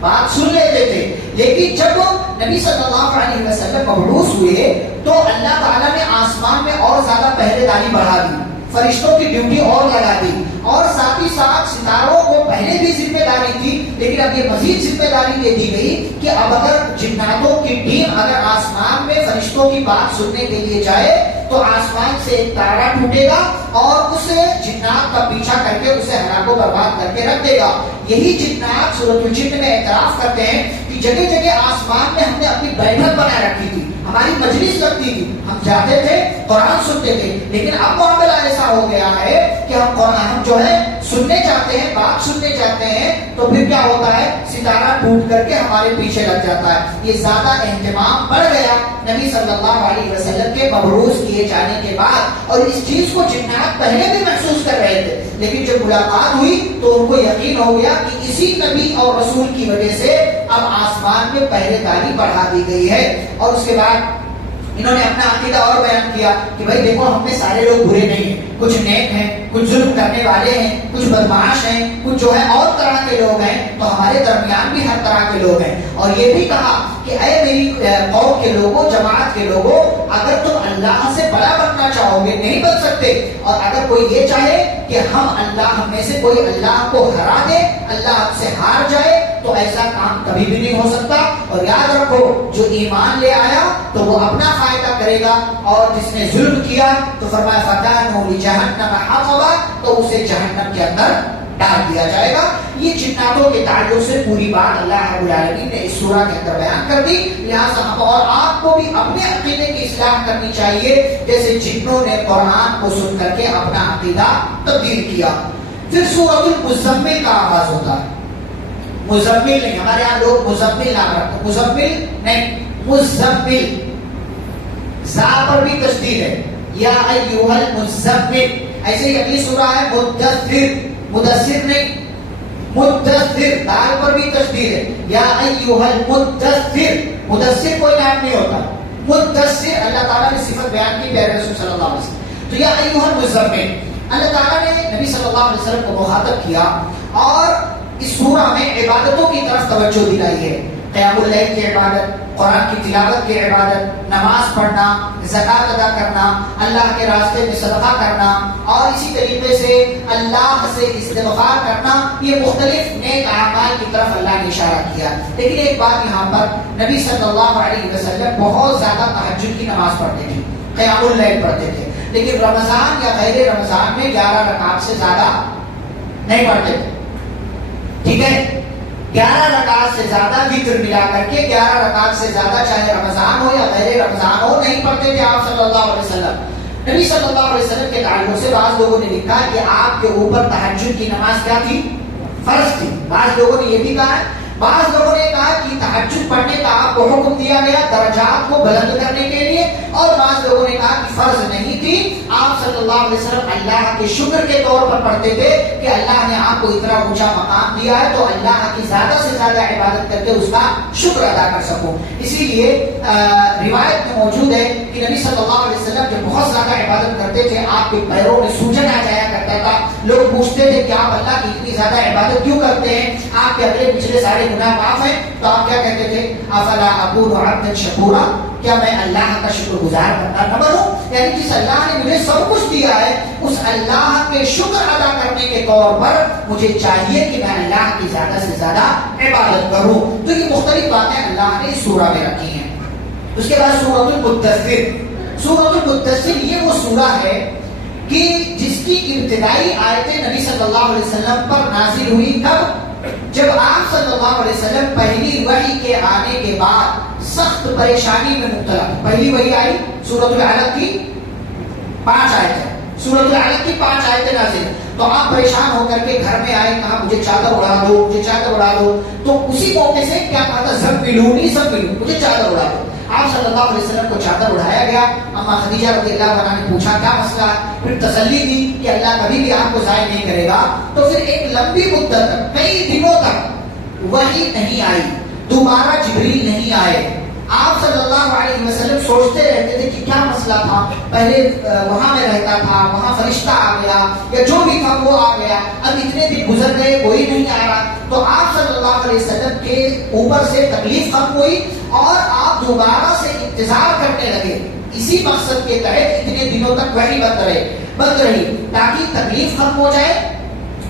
بات سن لیتے تھے، لیکن جب نبی صلی اللہ علیہ وسلم مبعوث ہوئے تو اللہ تعالیٰ نے آسمان میں اور زیادہ پہرے داری بڑھا دی، فرشتوں کی ڈیوٹی اور لگا دی، اور ساتھ ہی ساتھ ستاروں کو پہلے بھی ذمہ داری تھی، لیکن اب یہ مزید ذمہ داری دے دی گئی کہ اب اگر جناتوں کی ٹیم اگر آسمان میں فرشتوں کی بات سننے کے لیے جائے تو آسمان سے ایک تارا ٹوٹے گا اور اسے جنات کا پیچھا کر کے اسے ہلاک و برباد کر کے رکھ دے گا. یہی جنات سورۃ الجن میں اعتراف کرتے ہیں کہ جگہ جگہ آسمان میں ہم نے اپنی بیٹھک بنا رکھی تھی، ہماری مجلس لگتی تھی، ہم جاتے تھے، قرآن سنتے تھے. لیکن اب معاملہ ایسا ہو گیا ہے کہ ہم جو ہے سننے جاتے ہیں، بات سننے جاتے ہیں، تو پھر کیا ہوتا ہے؟ ستارہ ٹوٹ کر کے ہمارے پیچھے لگ جاتا ہے. یہ زیادہ اہتمام بڑھ گیا نبی صلی اللہ علیہ وسلم کے مبعوث کیے جانے کے بعد. اور اس چیز کو جنات پہلے بھی محسوس کر رہے تھے، لیکن جب ملاقات ہوئی تو ان کو یقین ہو گیا کہ اسی نبی اور رسول کی وجہ سے اب آسمان میں پہرے داری بڑھا دی گئی ہے. اور اس کے بعد انہوں نے اپنا عقیدہ اور بیان کیا کہ بھائی دیکھو ہم میں سارے لوگ برے نہیں ہیں، کچھ نیک ہیں، کچھ ظلم کرنے والے ہیں، کچھ بدمعاش ہیں، کچھ جو ہے اور طرح کے لوگ ہیں، تو ہمارے درمیان بھی ہر طرح کے لوگ ہیں. اور یہ بھی کہا کہ اے میری قوم کے لوگوں، جماعت کے لوگوں، اگر تم اللہ سے بڑا بننا چاہو گے نہیں بن سکتے، اور اگر کوئی یہ چاہے کہ ہم میں سے کوئی اللہ کو ہرا دے، اللہ ہم سے ہار جائے، تو ایسا کام کبھی بھی نہیں ہو سکتا. اور یاد رکھو جو ایمان لے آیا تو وہ اپنا فائدہ کرے گا، اور جس نے ظلم کیا تو فرمایا فَكَانُوا لِجَهَنَّمَ حَطَبًا، تو اسے جہنم کے اندر ڈال دیا جائے گا. یہ جناتوں کے تعلق سے پوری بات اللہ رب العالمین نے اس سورہ کے اندر بیان کر دی. لہٰذا ہم اور آپ کو بھی اپنے عقیدے کی اصلاح کرنی چاہیے، جیسے جنوں نے قرآن کو سن کر کے اپنا عقیدہ تبدیل کیا. پھر سورۃ المزمل کا آغاز ہوتا ہے. مزمل نہیں، ہمارے یہاں لوگ مزمل نام رکھتے، مزمل نہیں، مزمل، زا پر بھی تشدید ہے، یا ایھا المزمل. ایسے ہی اگلی سورہ ہے مدثر، مدثر نہیں، مدثر، دال پر بھی تشدید ہے، یا ایھا المدثر. مدثر کوئی نام نہیں ہوتا، مدثر اللہ تعالیٰ نے صفت بیان کی پیارے رسول صلی اللہ علیہ وسلم. تو یا ایھا المزمل، اللہ تعالیٰ نے نبی صلی اللہ علیہ وسلم کو مخاطب کیا اور اس سورہ میں عبادتوں کی طرف توجہ دلائی ہے. قیام اللیل کی عبادت، قرآن کی تلاوت کی عبادت، نماز پڑھنا، زکوٰۃ ادا کرنا، اللہ کے راستے میں صدقہ کرنا، اور اسی طریقے سے اللہ سے استغفار کرنا، یہ مختلف نیک اعمال کی طرف اللہ نے اشارہ کیا. لیکن ایک بات یہاں پر، نبی صلی اللہ علیہ وسلم بہت زیادہ تہجد کی نماز پڑھتے تھے، قیام اللیل پڑھتے تھے، لیکن رمضان یا غیر رمضان میں 11 رکعات سے زیادہ نہیں پڑھتے تھے. ٹھیک ہے، 11 رکعات سے زیادہ وتر ملا کر کے 11 رکعات سے زیادہ چاہے رمضان ہو یا غیر رمضان ہو نہیں پڑھتے تھے آپ صلی اللہ علیہ وسلم. نبی صلی اللہ علیہ وسلم کے تعلق سے بعض لوگوں نے لکھا کہ آپ کے اوپر تہجد کی نماز کیا تھی؟ فرض تھی. بعض لوگوں نے یہ بھی کہا ہے، بعض لوگوں نے کہا کہ تہجد پڑھنے کا آپ کو حکم دیا گیا درجات کو بلند کرنے کے لیے، اور بعض لوگوں نے کہا کہ فرض نہیں تھی، آپ صلی اللہ علیہ وسلم اللہ کے شکر کے طور پر پڑھتے تھے کہ اللہ نے آپ کو اتنا اونچا مقام دیا ہے تو اللہ کی زیادہ سے زیادہ عبادت کر کے اس کا شکر ادا کر سکوں. اسی لیے روایت میں موجود ہے کہ نبی صلی اللہ علیہ وسلم جب بہت زیادہ عبادت کرتے تھے آپ کے پیروں میں سوجن آ جایا کرتا تھا. لوگ پوچھتے تھے کہ آپ اللہ کی اتنی زیادہ عبادت کیوں کرتے ہیں، آپ کے اگلے پچھلے سارے گناہ معاف ہیں؟ تو آپ کیا کہتے تھے؟ افلا اکون عبدا شکورا، کیا میں اللہ کا شکر گزار بندہ نہ بنوں؟ یعنی جس اللہ نے مجھے سب کچھ دیا ہے اس اللہ کے شکر ادا کرنے کے طور پر مجھے چاہیے کہ میں اللہ کی زیادہ سے زیادہ عبادت کروں. تو یہ مختلف باتیں اللہ نے اس سورہ میں رکھی ہیں. اس کے بعد سورۃ المدثر. سورۃ المدثر یہ وہ سورہ ہے کہ جس کی ابتدائی آیتیں نبی صلی اللہ علیہ وسلم پر نازل ہوئی. کب؟ جب آپ صلی اللہ علیہ وسلم پہلی وحی کے آنے کے بعد سخت پریشانی میں مبتلا. پہلی وحی آئی سورۃ العلق کی 5 آیتیں، سورۃ العلق کی 5 آیتیں نازل. تو آپ پریشان ہو کر کے گھر میں آئے، کہا مجھے چادر اڑا دو، مجھے چادر اڑا دو. تو اسی موقع سے کیا کہا تھا؟ زملونی زملونی، مجھے چادر اڑا دو. آپ صلی اللہ علیہ وسلم کو چادر اڑایا گیا. اما خدیجہ رضی اللہ عنہا نے پوچھا کیا مسئلہ، پھر تسلی دی کہ اللہ کبھی بھی آپ کو ضائع نہیں کرے گا. تو پھر ایک لمبی مدت تک، کئی دنوں تک وحی نہیں آئی، دوبارہ جبریل نہیں آئے. آپ صلی اللہ علیہ وسلم سوچتے رہتے تھے کہ کیا مسئلہ تھا. پہلے وہاں میں رہتا تھا، وہاں فرشتہ آ گیا یا جو بھی تھا وہ آ گیا، اب اتنے دن گزر گئے کوئی نہیں آ رہا. تو آپ صلی اللہ علیہ وسلم کے اوپر سے تکلیف ختم ہوئی اور آپ دوبارہ سے انتظار کرنے لگے. اسی مقصد کے تحت اتنے دنوں تک وحی بند رہی تاکہ تکلیف ختم ہو جائے،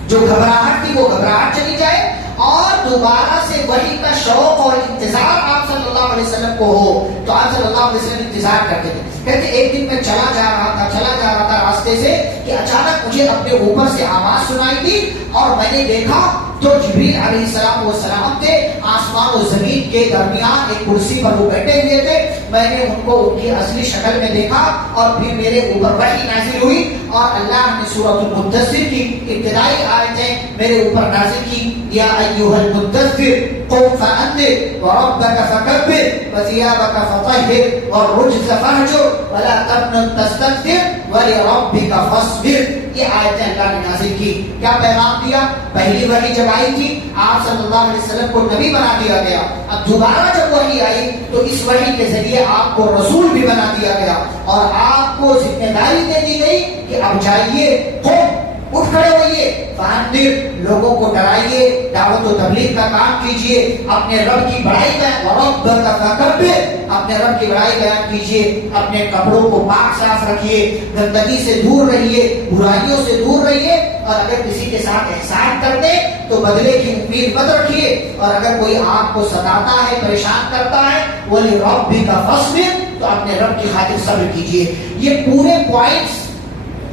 جو گھبراہٹ تھی وہ گھبراہٹ چلی جائے اور دوبارہ سے وحی کا شوق اور انتظار آپ صلی اللہ علیہ وسلم کو ہو. تو آپ صلی اللہ علیہ وسلم انتظار کرتے تھے. کہتے ایک دن میں چلا جا رہا تھا راستے سے کہ اچانک مجھے اپنے اوپر سے آواز سنائی دی اور میں نے دیکھا تو جبریل علیہ السلام تھے. آسمان و زمین کے درمیان ایک کرسی پر وہ بیٹھے ہوئے تھے. میں نے ان کو ان کی اصلی شکل میں دیکھا اور پھر میرے اوپر وحی نازل ہوئی اور اللہ نے سورۃ المدثر کی ابتدائی آیتیں میرے اوپر نازل کی. یا ایھا المدثر قم فانذر وربک فکبر وثیابک فطہر والرجز فاہجر ولا تمنن تستکثر ولربک فاصبر. یہ آیتیں اللہ نے نازل کی. کیا پیغام دیا؟ پہلی وحی جب آئی تھی آپ صلی اللہ علیہ وسلم کو نبی بنا دیا گیا. اب دوبارہ جب وحی آئی تو اس وحی کے ذریعے آپ کو رسول بھی بنا دیا گیا اور آپ کو ذمہ داری دے دی گئی کہ اب جائیے، اٹھ کھڑے ہوئیے، فانذر، لوگوں کو ڈرائیے، دعوت و تبلیغ کا کام کیجیے، اپنے رب کی بڑائی بیان، وربک فکبر، اپنے رب کی بڑائی بیان کیجیے، اپنے کپڑوں کو پاک صاف رکھیے، گندگی سے دور رہیے، برائیوں سے دور رہیے اور اگر کسی کے ساتھ احسان کر دے تو بدلے کی امید مت رکھیے اور اگر کوئی آپ کو ستاتا ہے، پریشان کرتا ہے، وَلِرَبِّكَ فَاصْبِرْ، تو اپنے رب کی خاطر صبر کیجیے. یہ پورے پوائنٹس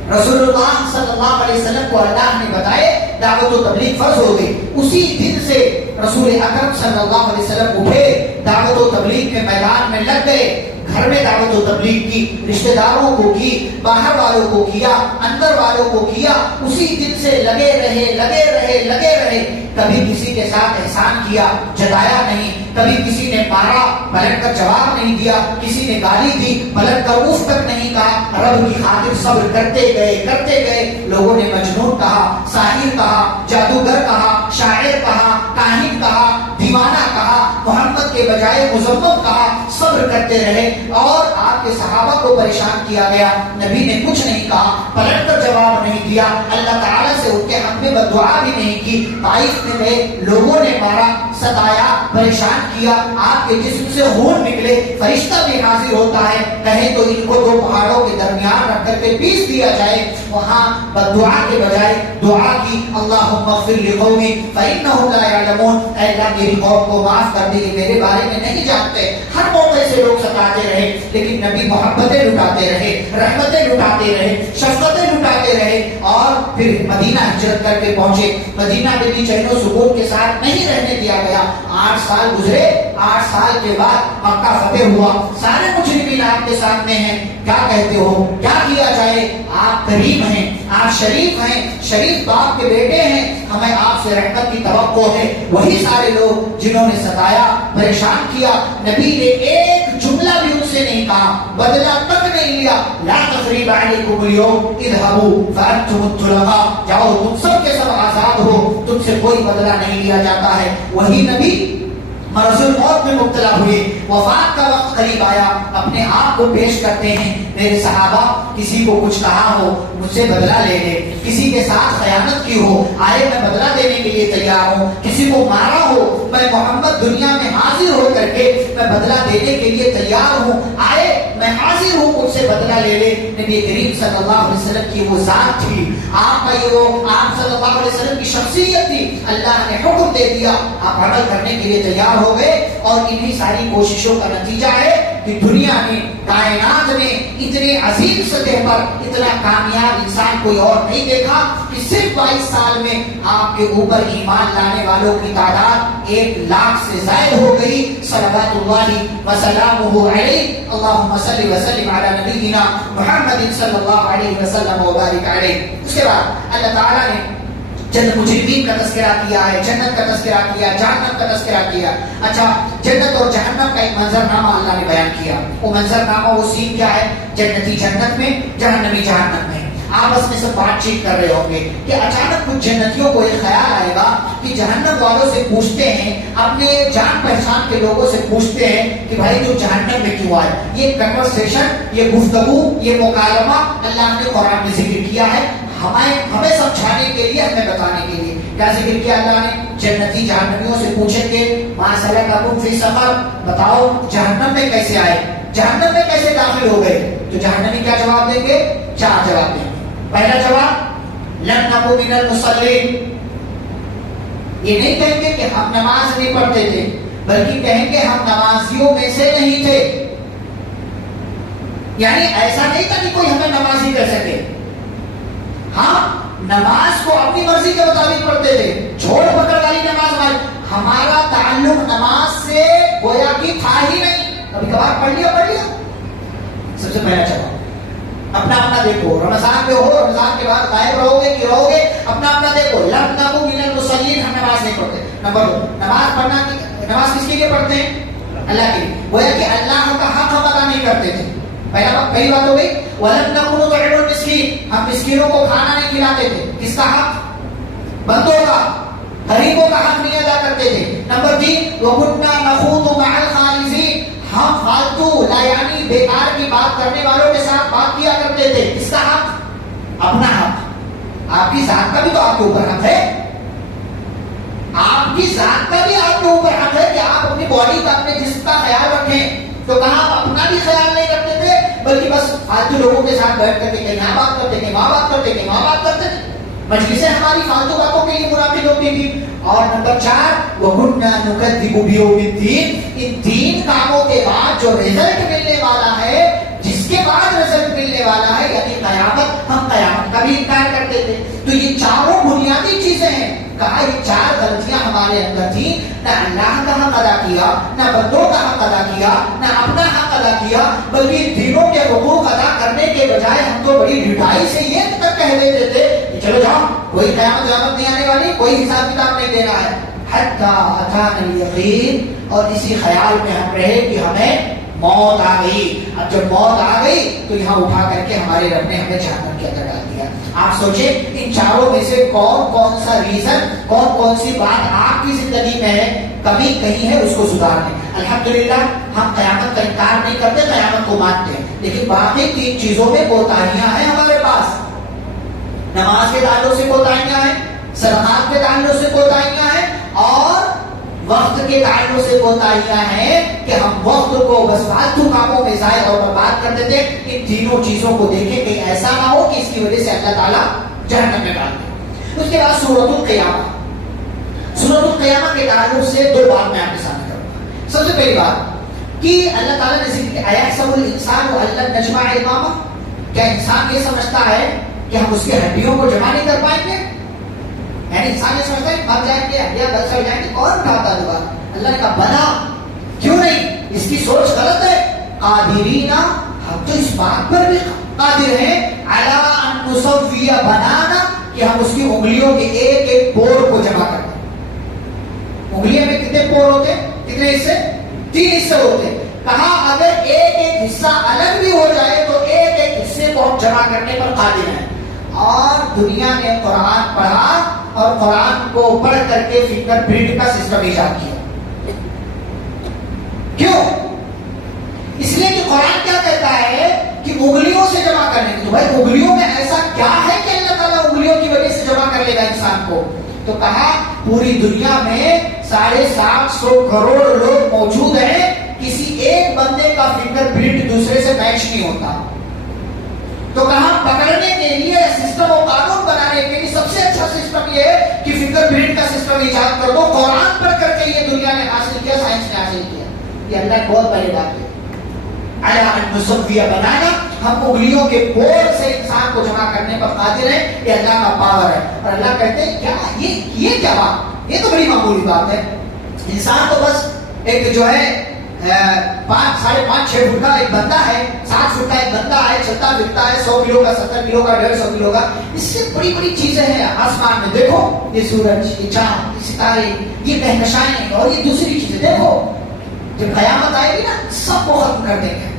رسول اللہ صلی اللہ علیہ وسلم کو اللہ نے بتائے. دعوت و تبلیغ فرض ہو گئی. اسی دن سے رسول اکرم صلی اللہ علیہ وسلم اٹھے، دعوت و تبلیغ کے میدان میں لگ گئے. گھر میں دعوت و تبلیغ کی، رشتہ داروں کو کی، باہر والوں کو کیا، اندر والوں کو کیا. اسی دن سے لگے رہے. کبھی کسی کے ساتھ احسان کیا، جتایا نہیں. کبھی کسی نے مارا، پلٹ کر جواب نہیں دیا. کسی نے گالی دی، پلٹ کر اف تک نہیں کہا. رب کی خاطر صبر کرتے گئے. لوگوں نے مجنون کہا، ساحر کہا، جادوگر کہا، شاعر کہا، کاہن کہا، دیوانہ کہا، محمد کے بجائے مذمم کہا. صبر کرتے رہے اور آپ کے صحابہ کو پریشان کیا گیا. نبی نے کچھ نہیں کہا، پلٹ کر جواب نہیں دیا. اللہ تعالیٰ سے ان کے حق میں بد دعا بھی نہیں کی. طائف میں لوگوں نے مارا، ستایا، پریشان کیا. آپ کے جسم سے خون نکلے. فرشتہ بھی حاضر ہوتا ہے، کہیں تو ان کو 2 پہاڑوں کے درمیان رکھ کر کے پیس دیا جائے. وہاں بد دعا کے بجائے دعا کی، اللہم اغفر لقومی فإنہم لا یعلمون. اے اللہ میری قوم کو معاف کر دے، میرے بارے میں نہیں جانتے. ہر موقع سے لوگ ستاتے رہے لیکن نبی محبتیں لٹاتے رہے، رحمتیں لٹاتے رہے، شفقتیں لٹاتے رہے اور پھر مدینہ ہجرت کر کے پہنچے. مدینہ میں بھی چین و سکون کے ساتھ نہیں رہنے دیا گیا. 8 سال گزرے. 8 سال کے بعد مکہ فتح ہوا. سارے مجرمین آپ کے سامنے ہیں. کیا کہتے ہو؟ کیا کیا جائے؟ آپ کریم ہیں، آپ شریف ہیں، شریف باپ کے بیٹے ہیں، ہمیں آپ سے رحمت کی توقع ہے. وہی سارے لوگ جنہوں نے ستایا، پریشان کیا، نبی نے ایک جملہ بھی ان سے نہیں کہا, بدلہ تک نہیں لیا. لا تثریب علیکم اليوم اذهبوا فانتم الطلقاء, جاؤ تم سب کے سب آزاد ہو, تم سے کوئی بدلہ نہیں لیا جاتا ہے. وہی نبی مرض الموت میں مبتلا ہوئے, وفات کا وقت قریب آیا, اپنے آپ کو پیش کرتے ہیں, میرے صحابہ کسی کو کچھ کہا ہو مجھ سے بدلہ لے لے, کسی کے ساتھ خیانت کی ہو آئے میں بدلہ دینے کے لیے تیار ہوں, کسی کو مارا ہو میں محمد دنیا میں حاضر ہو کر کے میں بدلہ دینے کے لیے تیار ہوں, آئے میں حاضر ہوں, مجھ سے بدلہ لے لے. نبی کریم صلی اللہ علیہ وسلم کی وہ ذات تھی, آپ کا یہ وہ آپ صلی اللہ علیہ وسلم کی شخصیت تھی, اللہ نے حکم دے دیا, آپ عمل کرنے کے لیے تیار ہو گئے. اور انہی ساری کوششوں کا نتیجہ ہے کہ دنیا نے, کائنات نے اتنے عظیم سطح پر اتنا کامیاب انسان کوئی اور نہیں دیکھا کہ صرف 22 سال میں آپ کے اوپر ایمان لانے والوں کی تعداد 1 لاکھ سے زائد ہو گئی. صلوات اللہ وسلامہ علیہ, اللہم صلی وسلم علی نبینا محمد صلی اللہ علیہ وسلم وبارک علیہ. اس کے بعد اللہ تعالیٰ نے جنت مجرمین کا تذکرہ کیا ہے, جنت کا تذکرہ کیا, جہنم کا تذکرہ کیا. اچھا, جنت اور جہنم کا ایک منظرنامہ اللہ نے بیان کیا. وہ منظرنامہ, وہ سین کیا ہے؟ جنتی جنت میں, جہنمی جہنم میں. آپس میں سب بات چیت کر رہے ہوں گے کہ اچانک کچھ جنتیوں کو ایک خیال آئے گا کہ جہنم والوں سے پوچھتے ہیں, اپنے جان پہچان کے لوگوں سے پوچھتے ہیں کہ بھائی تو جہنم میں کیوں آئے. یہ کنورسیشن, یہ گفتگو, یہ مکالمہ اللہ نے قرآن میں ذکر کیا ہے ہمیں سمجھانے کے لیے, ہمیں بتانے کے لیے. کیا ذکر کیا اللہ نے؟ جنتی جہنمیوں سے پوچھیں گے ما سلککم فی سقر, بتاؤ جہنم میں کیسے آئے, جہنم میں کیسے داخل ہو گئے. تو جہنمی کیا جواب دیں گے؟ 4 جواب دیں گے. پہلا جواب لم نکو من المصلین, یہ نہیں کہیں گے کہ ہم نماز نہیں پڑھتے تھے, بلکہ کہیں گے ہم نمازیوں میں سے نہیں تھے. یعنی ایسا نہیں تھا کہ کوئی ہمیں نمازی کر سکے, ہم نماز کو اپنی مرضی کے مطابق پڑھتے تھے, چھوڑ پکڑ والی نماز ہماری, ہمارا تعلق نماز سے گویا کہ تھا ہی نہیں. کبھی کبھار پڑھ لیا. سب سے پہلا جواب اپنا اپنا دیکھو, رمضان میں ہو, رمضان کے بعد غائب رہو گے کہ رہو گے, اپنا اپنا دیکھو. لم نکو من المصلین, ہم نماز نہیں پڑھتے. نمبر 2, نماز پڑھنا, نماز کس کے لیے پڑھتے ہیں؟ اللہ کے لیے. گویا کہ اللہ کا حق ہم ادا نہیں کرتے تھے. پہلی بات ہو گئی. وَلَمْ نَكُنْ نُطْعِمُ الْمِسْكِينَ, ہم مسکینوں کو کھانا نہیں کھلاتے تھے. کس کا حق؟ بندوں کا, غریبوں کا حق نہیں ادا کرتے تھے. نمبر 3, وَكُنَّا نَخُوضُ مَعَ الْخَائِضِينَ, ہم فالتو لایانی بیکار کی بات کرنے والوں کے ساتھ بات کیا کرتے تھے. کس کا حق؟ اپنا حق. آپ کی ذات کا بھی تو آپ کے اوپر حق ہے, آپ کی ذات کا بھی آپ کے اوپر حق ہے کہ آپ اپنی باڈی کا, اپنے جسم کا خیال رکھیں. تو کہاں آپ اپنا بھی خیال نہیں کرتے تھے, بلکہ بس فالتو لوگوں کے ساتھ بیٹھ کر کے یہاں بات کرتے, کہ وہاں بات کرتے, کہ وہاں بات کرتے. مجلسیں ہماری فالتو باتوں کے لیے منعقد ہوتی تھی. اور نمبر 4, وَكُنَّا نُكَذِّبُ بِيَوْمِ الدِّينِ, ان 3 کاموں کے بعد جو رزلٹ ملنے والا ہے, جس کے بعد رزلٹ ملنے والا ہے یعنی قیامت, ہم قیامت کا بھی انکار کرتے تھے. تو یہ چاروں بنیادی چیزیں ہیں. کہا یہ 4 غلطیاں ہمارے اندر تھیں, نہ اللہ کا حق ادا کیا, نہ بندوں کا حق ادا کیا, نہ اپنا حق ادا کیا, بلکہ دینوں کے حقوق ادا کرنے کے بجائے ہم تو بڑی ڈھٹائی سے یہ تک کہہ دیتے تھے کہ چلو جاؤ, کوئی قیامت نہیں آنے والی, کوئی حساب کتاب نہیں دینا ہے. حتیٰ اتانا الیقین, اور اسی خیال میں ہم رہے کہ ہمیں موت آ گئی. اب جب موت آ گئی تو یہاں اٹھا کر کے ہمارے رب نے ہمیں جہنم کے اندر ڈال دیا. آپ سوچیں ان چاروں میں سے کون سا ریزن, کون سی بات آپ کی زندگی میں ہے کمی کہیں ہے اس کو سدھارنے. الحمدللہ ہم قیامت کا انکار نہیں کرتے, قیامت کو مانتے ہیں, لیکن باقی 3 چیزوں میں کوتاہیاں ہیں ہمارے پاس. نماز کے تعلق سے کوتاہیاں ہیں, صدقات کے تعلق سے کوتاہیاں ہیں, اور وقت کے تعلق سے کوتاہیاں ہیں کہ ہم وقت کو بس فالتو کاموں میں ضائع اور برباد کر دیتے. ان تینوں چیزوں کو دیکھیں کہ ایسا نہ ہو کہ اس کی وجہ سے اللہ تعالیٰ جہنم میں ڈال دے. اس کے بعد سورۃ القیامہ. سورۃ القیامہ کے تعلق سے 2 بات میں آپ کے سامنے کروں گا. سب سے پہلی بات کہ اللہ تعالیٰ نے ذکر کیا ایحسب الانسان ان لن نجمع عظامہ, کیا انسان یہ سمجھتا ہے کہ ہم اس کی ہڈیوں کو جمع نہیں کر پائیں گے؟ یعنی انسان یہ سمجھتا ہے مر جائیں گے یا گل سڑ جائیں گے, کون اٹھاتا دوبارہ؟ اللہ نے کہا بنا, کیوں نہیں, اس کی سوچ غلط ہے. قادرین, ہم تو اس بات پر بھی قادر ہیں, علی ان نسوی بنانا, کہ ہم اس کی انگلیوں کے ایک ایک پور کو جمع کر دیں. انگلیوں میں کتنے پور ہوتے ہیں, کتنے حصے؟ 3 حصے ہوتے ہیں. کہا اگر ایک ایک حصہ الگ بھی ہو جائے تو ایک ایک حصے کو ہم جمع کرنے پر قادر ہیں. اور دنیا نے قرآن پڑھا اور قرآن کو پڑھ کر کے فنگر پرنٹ کا سسٹم ایجاد کیا. کیوں؟ اس لیے کہ قرآن کیا کہتا ہے کہ انگلیوں سے جمع کرنے کی. تو بھائی انگلیوں میں ایسا کیا ہے کہ اللہ تعالیٰ انگلیوں کی وجہ سے جمع کر لے گا انسان کو؟ تو کہا پوری دنیا میں 750 کروڑ لوگ موجود ہیں, کسی ایک بندے کا فنگر پرنٹ دوسرے سے میچ نہیں ہوتا. تو کہا پکڑنے کے لیے سسٹم و قانون بنانے کے لیے سب سے اچھا سسٹم یہ ہے کہ فنگر پرنٹ کا سسٹم ایجاد کر دو. قرآن پڑھ کر کے یہ دنیا نے حاصل کیا, سائنس نے حاصل کیا. یہ اللہ نے بہت بڑی بات ہے. بنانا, ہم انگلیوں کے بول سے انسان کو جمع کرنے پر قادر ہیں. یہ اللہ کا پاور ہے. اور اللہ کہتے ہیں کیا یہ کیا بات, یہ تو بڑی معمولی بات ہے. انسان تو بس ایک جو ہے 5.5-6 فٹ کا ایک بندہ ہے, 7 فٹ کا ایک بندہ ہے, چلتا پھرتا ہے, 100 کلو کا, 70 کلو کا, 150 کلو کا. اس سے بڑی بڑی چیزیں ہیں آسمان میں. دیکھو یہ سورج, یہ چاند, یہ ستارے, یہ کہکشائیں اور یہ دوسری چیزیں. دیکھو جب قیامت آئے گی نا سب کو ختم کر دیں گے.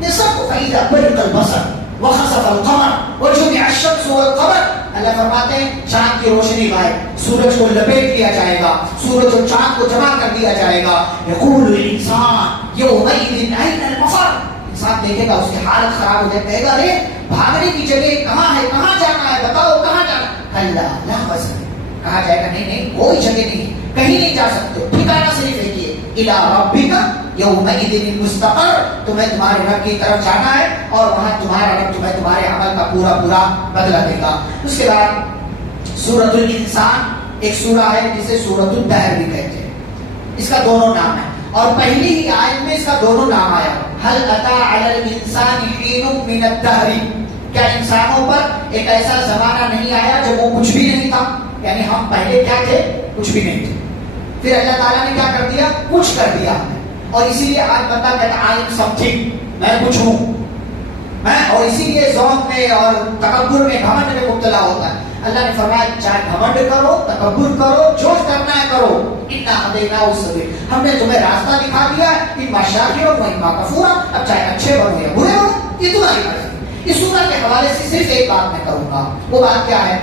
یہ سب کو فَإِذَا بَرِقَ الْبَصَرُ وَخَسَفَ الْقَمَرُ وَجُمِعَ الشَّمْسُ وَالْقَمَرُ. اللہ فرماتے ہیں چاند کی روشنی غائب, سورج کو لپیٹ لیا جائے گا, سورج اور چاند کو جمع کر دیا جائے گا. يَقُولُ الْإِنسَانُ يَوْمَئِذٍ أَيْنَ الْمَفَرُ. انسان دیکھے گا اس کی حالت خراب ہو جائے, کہے گا ارے بھاگنے کی جگہ کہاں ہے, کہاں جانا ہے, بتاؤ کہاں جانا. کَلَّا لَا وَزْرَ. کہا جائے گا نہیں کوئی جگہ نہیں, کہیں نہیں جا سکتے, ٹھکانہ صرف ایک ہی ہے. إِلَىٰ رَبِّكَ يَوْمَئِذٍ الْمُسْتَقَرُّ. تمہیں تمہارے رب کی طرف جانا ہے اور وہاں تمہارا رب تمہیں تمہارے عمل کا پورا بدلہ دے گا. اس کے بعد سورۃ الانسان ایک سورہ ہے جسے سورۃ الدہر بھی کہتے ہیں. اس کا دونوں نام ہے اور پہلی ہی آیت میں اس کا دونوں نام آیا. هل أتى على الإنسان حين من الدهر. کیا انسانوں پر ایک ایسا زمانہ نہیں آیا جب وہ کچھ بھی نہیں تھا, یعنی ہم پہلے کیا تھے, کچھ بھی نہیں تھے. پھر اللہ تعالیٰ نے کیا کر دیا, کچھ کر دیا. اور اسی لیے آج بندہ کہتا ہے I am something, میں کچھ ہوں, اور اسی لیے ذوق میں اور تکبر میں, گھمنڈ میں مبتلا ہوتا ہے. اللہ نے فرمایا چاہے گھمنڈ کرو, تکبر کرو, جو کرنا ہے کرو. اِنَّا هَدَيْنَاهُ السَّبِيلَ. ہم نے تمہیں راستہ دکھا دیا ہے, اِمَّا شَاكِرًا وَإِمَّا كَفُورًا. اب چاہے اچھے بنو یا برے بنو, یہ تمہاری مرضی. اس سورہ کے حوالے سے صرف ایک بات میں کروں گا. وہ بات کیا ہے,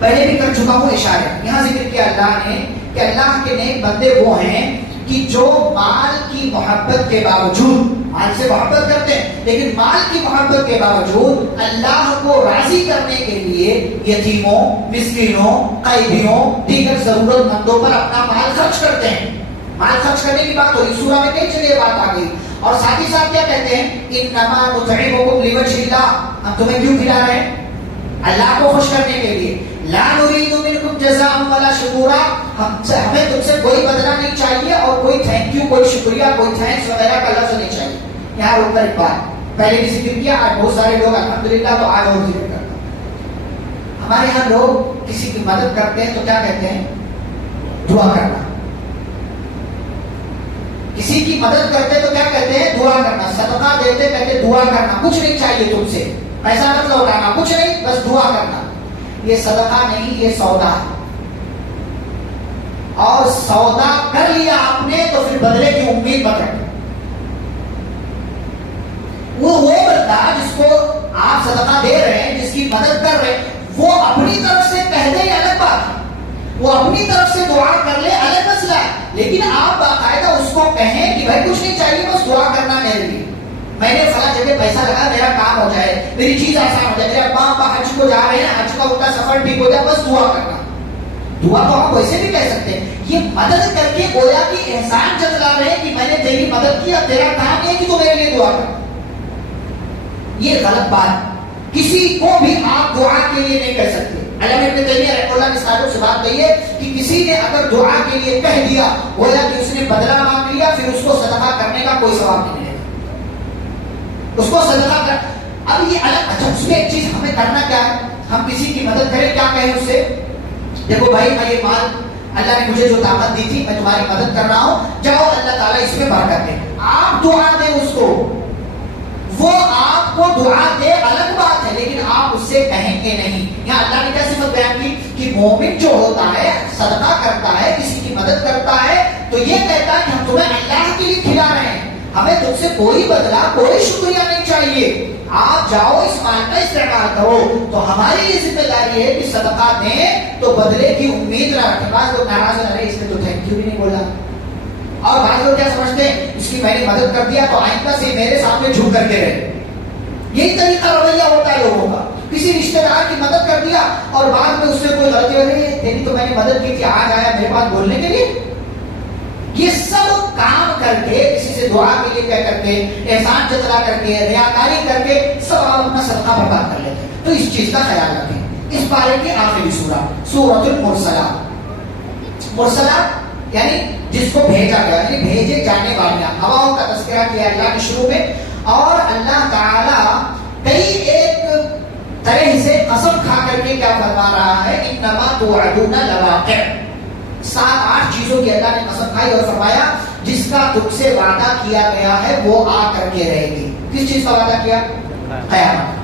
پہلے بھی کر چکا ہوں اشارے. یہاں ذکر کیا اللہ نے کہ اللہ کے نیک بندے وہ ہیں کہ جو مال کی محبت کے باوجود, مال سے محبت کرتے ہیں لیکن مال کی محبت کے باوجود اللہ کو راضی کرنے کے لیے یتیموں, مسکینوں, قیدیوں, دیگر ضرورت مندوں پر اپنا مال خرچ کرتے ہیں. مال خرچ کرنے کی بات ہوئی, سورہ میں کئی جگہ بات آ گئی. اور ساتھ ہی ساتھ کیا کہتے ہیں, انما نطعمکم لوجہ اللہ. ہم تمہیں کیوں کھلا رہے ہیں, اللہ کو خوش کرنے کے لیے. لا نريد منكم جزاء ولا شکورا. ہمیں تم سے کوئی بدلہ نہیں چاہیے اور کوئی تھینک یو, کوئی شکریہ, کوئی تھینکس وغیرہ کا لفظ نہیں چاہیے. یہاں رک کر ایک بات پہلے بھی ذکر کیا, آج بہت سارے لوگ الحمدللہ تو آج اور ذکر کرتا ہوں. ہمارے یہاں لوگ کسی کی مدد کرتے ہیں تو کیا کہتے ہیں, دعا کرنا. کسی کی مدد کرتے تو کیا کہتے ہیں, دعا کرنا. صدقہ دیتے کہتے دعا کرنا, کچھ نہیں چاہیے تم سے, پیسہ مت لوٹانا, کچھ نہیں, بس دعا کرنا. یہ صدقہ نہیں, یہ سودا ہے. اور سودا کر لیا آپ نے تو پھر بدلے کی امید مت رکھیں. وہ بندہ جس کو آپ صدقہ دے رہے ہیں, جس کی مدد کر رہے ہیں, وہ اپنی طرف سے کہہ دے الگ بات ہے, وہ اپنی طرف سے دعا کر لے الگ مسئلہ ہے. لیکن آپ باقاعدہ اس کو کہیں کہ بھائی کچھ نہیں چاہیے, بس دعا کرنا میرے لیے, میں نے فلاں جگہ پیسہ لگا, میرا کام ہو جائے, میری چیز آسان ہو جائے, میرے ابا حج کو جا رہے ہیں, حج کا ان کا سفر ٹھیک ہو جائے, بس دعا کرنا. دعا تو آپ ویسے بھی کہہ سکتے ہیں. یہ مدد کر کے گویا کہ احسان جتلا رہے ہیں کہ میں نے تیری مدد کی, اب تیرا کام یہ کہ تو میرے لیے دعا کر. یہ غلط بات, کسی کو بھی آپ دعا کے لیے نہیں کہہ سکتے. علامہ ابن تیمیہ رحمہ اللہ نے ساتھوں سے بات کہی ہے کہ کسی نے اگر دعا کے لیے کہہ دیا, گویا کہ اس نے بدلہ مانگ لیا, پھر اس کو صدقہ کرنے کا کوئی ثواب نہیں ہے, اس کو صدقہ کر. اب یہ الگ, اچھا اس میں ایک چیز ہمیں کرنا کیا ہے, ہم کسی کی مدد کریں, کیا کہیں اس سے, دیکھو بھائی میں یہ مال اللہ نے مجھے جو طاقت دی تھی, میں تمہاری مدد کر رہا ہوں, جاؤ اللہ تعالیٰ اس میں برکت دے. آپ دعا دیں اس کو, وہ آپ کو دعا دے الگ بات ہے, لیکن آپ اس سے کہیں گے نہیں. یہاں اللہ نے کیا صفت بیان کی کہ مومن جو ہوتا ہے صدقہ کرتا ہے, کسی کی مدد کرتا ہے, تو یہ کہتا ہے کہ ہم تمہیں اللہ کے لیے کھلا رہے ہیں, ہمیں تم سے کوئی بدلہ کوئی شکریہ نہیں چاہیے، آپ جاؤ اس مال کا استعمال کرو، تو ہماری یہ ذمہ داری ہے کہ صدقہ دیں تو بدلے کی امید نہ رکھیں۔ بعض لوگ ناراض ہو رہے، اس نے تو تھینک یو بھی نہیں بولا، اور بعض لوگ کیا سمجھتے ہیں اس کی میں نے مدد کر دیا تو آئندہ سے میرے سامنے جھک کر کے رہے۔ یہی طریقہ رویہ ہوتا ہے لوگوں کا، کسی رشتے دار کی مدد کر دیا اور بعد میں اس سے کوئی غلطی ہو رہی ہے، تیری تو میں نے مدد کی تھی، آج آیا میرے پاس بولنے کے لیے۔ یہ سب کام کر کے، کسی سے دعا کے لیے کہہ کر کے، احسان جتلا کر کے، ریاکاری کر کے سب آپ اپنا صدقہ برباد کر لیتے ہیں۔ تو اس چیز کا خیال رکھیں۔ اس بارے کی آخری سورہ سورۃ المرسلات، مرسلات یعنی جس کو بھیجا گیا، یعنی بھیجے جانے والیاں، ہواؤں کا تذکرہ کیا اللہ نے شروع میں، اور اللہ تعالی کئی ایک طرح سے قسم کھا کر کے کیا فرما رہا ہے، انما توعدون لواقع، 7-8 چیزوں کی اللہ نے قسم کھائی اور فرمایا جس کا تم سے وعدہ کیا گیا ہے وہ آ کر کے رہے گی۔ کس چیز کا وعدہ کیا؟ قیامت۔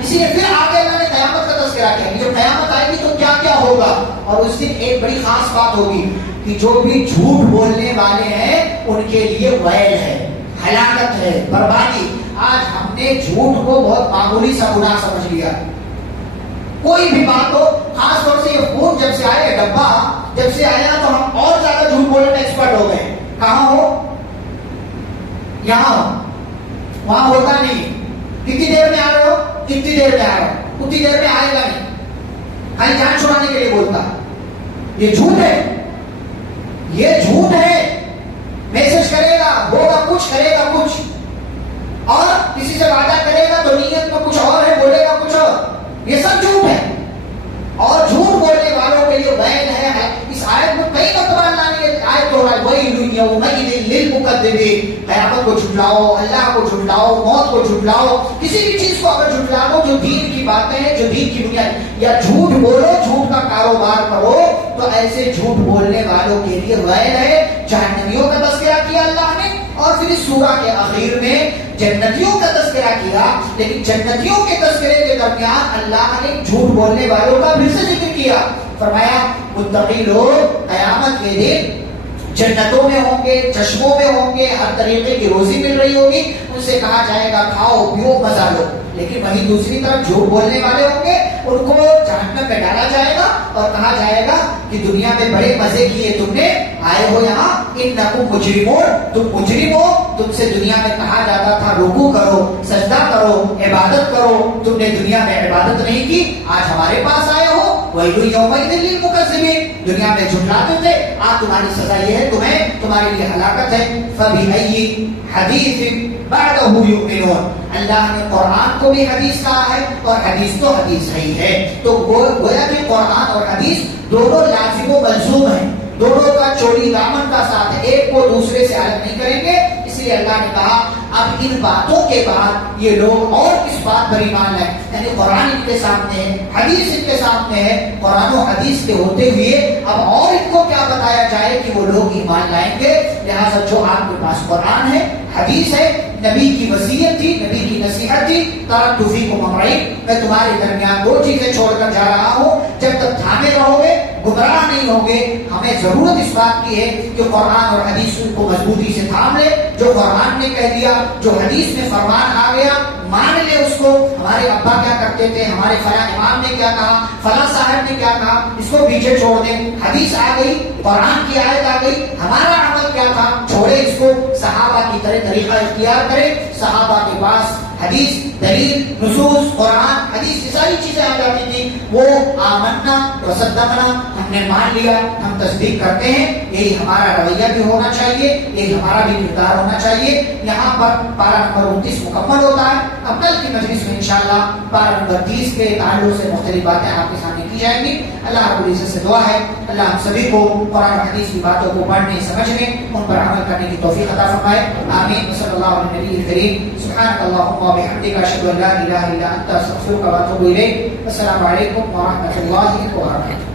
اسی لیے پھر آگے اللہ نے قیامت کا تذکرہ کیا کہ جب قیامت آئے گی تو کیا کیا ہوگا، اور اس دن ایک بڑی خاص بات ہوگی کہ جو بھی جھوٹ بولنے والے ہیں ان کے لیے ویل ہے، ہلاکت ہے، بربادی۔ آج ہم نے جھوٹ کو بہت معمولی سا گناہ سمجھ لیا، کوئی بھی بات ہو، خاص طور سے یہ فون جب سے آئے، ڈبہ جب سے آیا تو ہم اور زیادہ جھوٹ بولنے میں ایکسپرٹ ہو گئے۔ کہاں ہو؟ یہاں ہو، وہاں ہوتا نہیں۔ کتنی دیر میں آ رہے ہو؟ کتنی دیر میں آ رہے ہو؟ اتنی دیر میں آئے گا نہیں، خالی جان چھڑانے کے لیے بولتا۔ یہ جھوٹ ہے، یہ جھوٹ ہے۔ میسج کرے گا، ہوگا کچھ، کرے گا کچھ، اور کسی سے وعدہ کرے گا تو نیت میں کچھ اور ہے، بولے گا کچھ اور۔ یہ سب جھوٹ ہے، اور جھوٹ بولنے والوں کے لیے ویل ہے۔ اس آیت میں کئی مرتبہ اللہ نے آیت ہو رہا ہے، وَيْلٌ يَوْمَئِذٍ لِّلْمُكَذِّبِينَ، قیامت کو جھٹلاؤ، اللہ کو جھٹلاؤ، موت کو جھٹلاؤ، کسی بھی چیز کو اگر جھٹلا دو جو دین کی باتیں ہیں، جو دین کی بنیاد، یا جھوٹ بولو، جھوٹ کا کاروبار کرو، تو ایسے جھوٹ بولنے والوں کے لیے ویل ہے۔ جہنمیوں کا تذکرہ کیا اللہ نے، اور پھر اس سورہ کے اخیر میں جنتیوں کا تذکرہ کیا، لیکن جنتیوں کے تذکرے کے درمیان اللہ نے جھوٹ بولنے والوں کا پھر سے ذکر کیا۔ فرمایا متقی لوگ قیامت کے دن جنتوں میں ہوں گے، چشموں میں ہوں گے، ہر طریقے کی روزی مل رہی ہوگی، ان سے کہا جائے گا کھاؤ پیو مزہ لو، لیکن وہیں دوسری طرف جھوٹ بولنے والے ہوں گے، ان کو جہنم میں ڈالا جائے گا اور کہا جائے گا کہ دنیا میں بڑے مزے کیے تم نے، آئے ہو یہاں انکم مجرمون، تم مجرم ہو، تم سے دنیا میں کہا جاتا تھا رکوع کرو، سجدہ کرو، عبادت کرو، تم نے دنیا میں عبادت نہیں کی، آج ہمارے پاس آئے ہو۔ وَيْلٌ يَوْمَئِذٍ لِّلْمُكَذِّبِينَ، دنیا میں جھٹلاتے تھے، آج تمہاری سزا یہ ہے، تمہارے لیے ہلاکت ہے۔ فَبِأَيِّ حَدِيثٍ بَعْدَهُ يُؤْمِنُونَ، اللہ نے قرآن کو بھی حدیث کہا ہے، اور حدیث تو حدیث ہی ہے، تو گویا کہ قرآن اور حدیث دونوں لازم و ملزوم ہیں، دونوں کا چولی دامن کا ساتھ ہے، ایک کو دوسرے سے الگ نہیں کریں گے۔ اس لیے اللہ نے کہا اب ان باتوں کے بعد یہ لوگ اور کس بات پر ایمان لائیں، یعنی قرآن ان کے سامنے ہے، حدیث ان کے سامنے ہے، قرآن و حدیث کے ہوتے ہوئے اب اور ان کو کیا بتایا جائے کہ وہ لوگ ایمان لائیں گے۔ لہٰذا جو آپ کے پاس قرآن ہے، حدیث ہے، نبی کی وصیت تھی، نبی کی نصیحت تھی، ترکت فیکم امرین، میں تمہارے درمیان 2 چیزیں چھوڑ کر جا رہا ہوں، جب تک تھامے رہو گے، گمراہ نہیں ہوگے۔ ہمیں ضرورت اس بات کی ہے کہ قرآن اور حدیث کو مضبوطی سے تھام لے، جو قرآن نے کہہ دیا، جو حدیث میں فرمان آ گیا، مان لے اس کو۔ ہمارے ابا کیا کرتے تھے، ہمارے فلاں امام نے کیا کہا، فلاں صاحب نے کیا کہا، اس کو پیچھے چھوڑ دیں۔ حدیث آ گئی، قرآن کی آیت آ گئی، ہمارا عمل کیا تھا، چھوڑے اس کو، صحابہ کی طرح طریقہ اختیار کرے۔ صحابہ کے پاس حدیث، دلیل، نصوص، قرآن، حدیث، یہ ساری چیزیں آ جاتی تھی، وہ آمنا وصدقنا، ہم نے مان لیا، ہم تصدیق کرتے ہیں۔ یہی ہمارا رویہ بھی ہونا چاہیے، یہی ہمارا بھی کردار ہونا چاہیے۔ یہاں پر پارہ نمبر 29 مکمل ہوتا ہے۔ اب کل کی مجلس میں انشاءاللہ پارہ نمبر 30 کے تعلق سے مختلف باتیں آپ کے سامنے کی جائیں گی۔ اللہ رب العزت سے دعا ہے اللہ ہم سبھی کو قرآن و حدیث کی باتوں کو پڑھنے، سمجھنے، ان پر عمل کرنے کی توفیق عطا فرمائے۔ آمین۔ صلی اللہ علیہ نبی الکریم۔ سبحانک اللہم و بحمدک، اشہد ان لا الہ الا انت، استغفرک و اتوب الیک۔ السلام علیکم و رحمۃ اللہ وبرکاتہ۔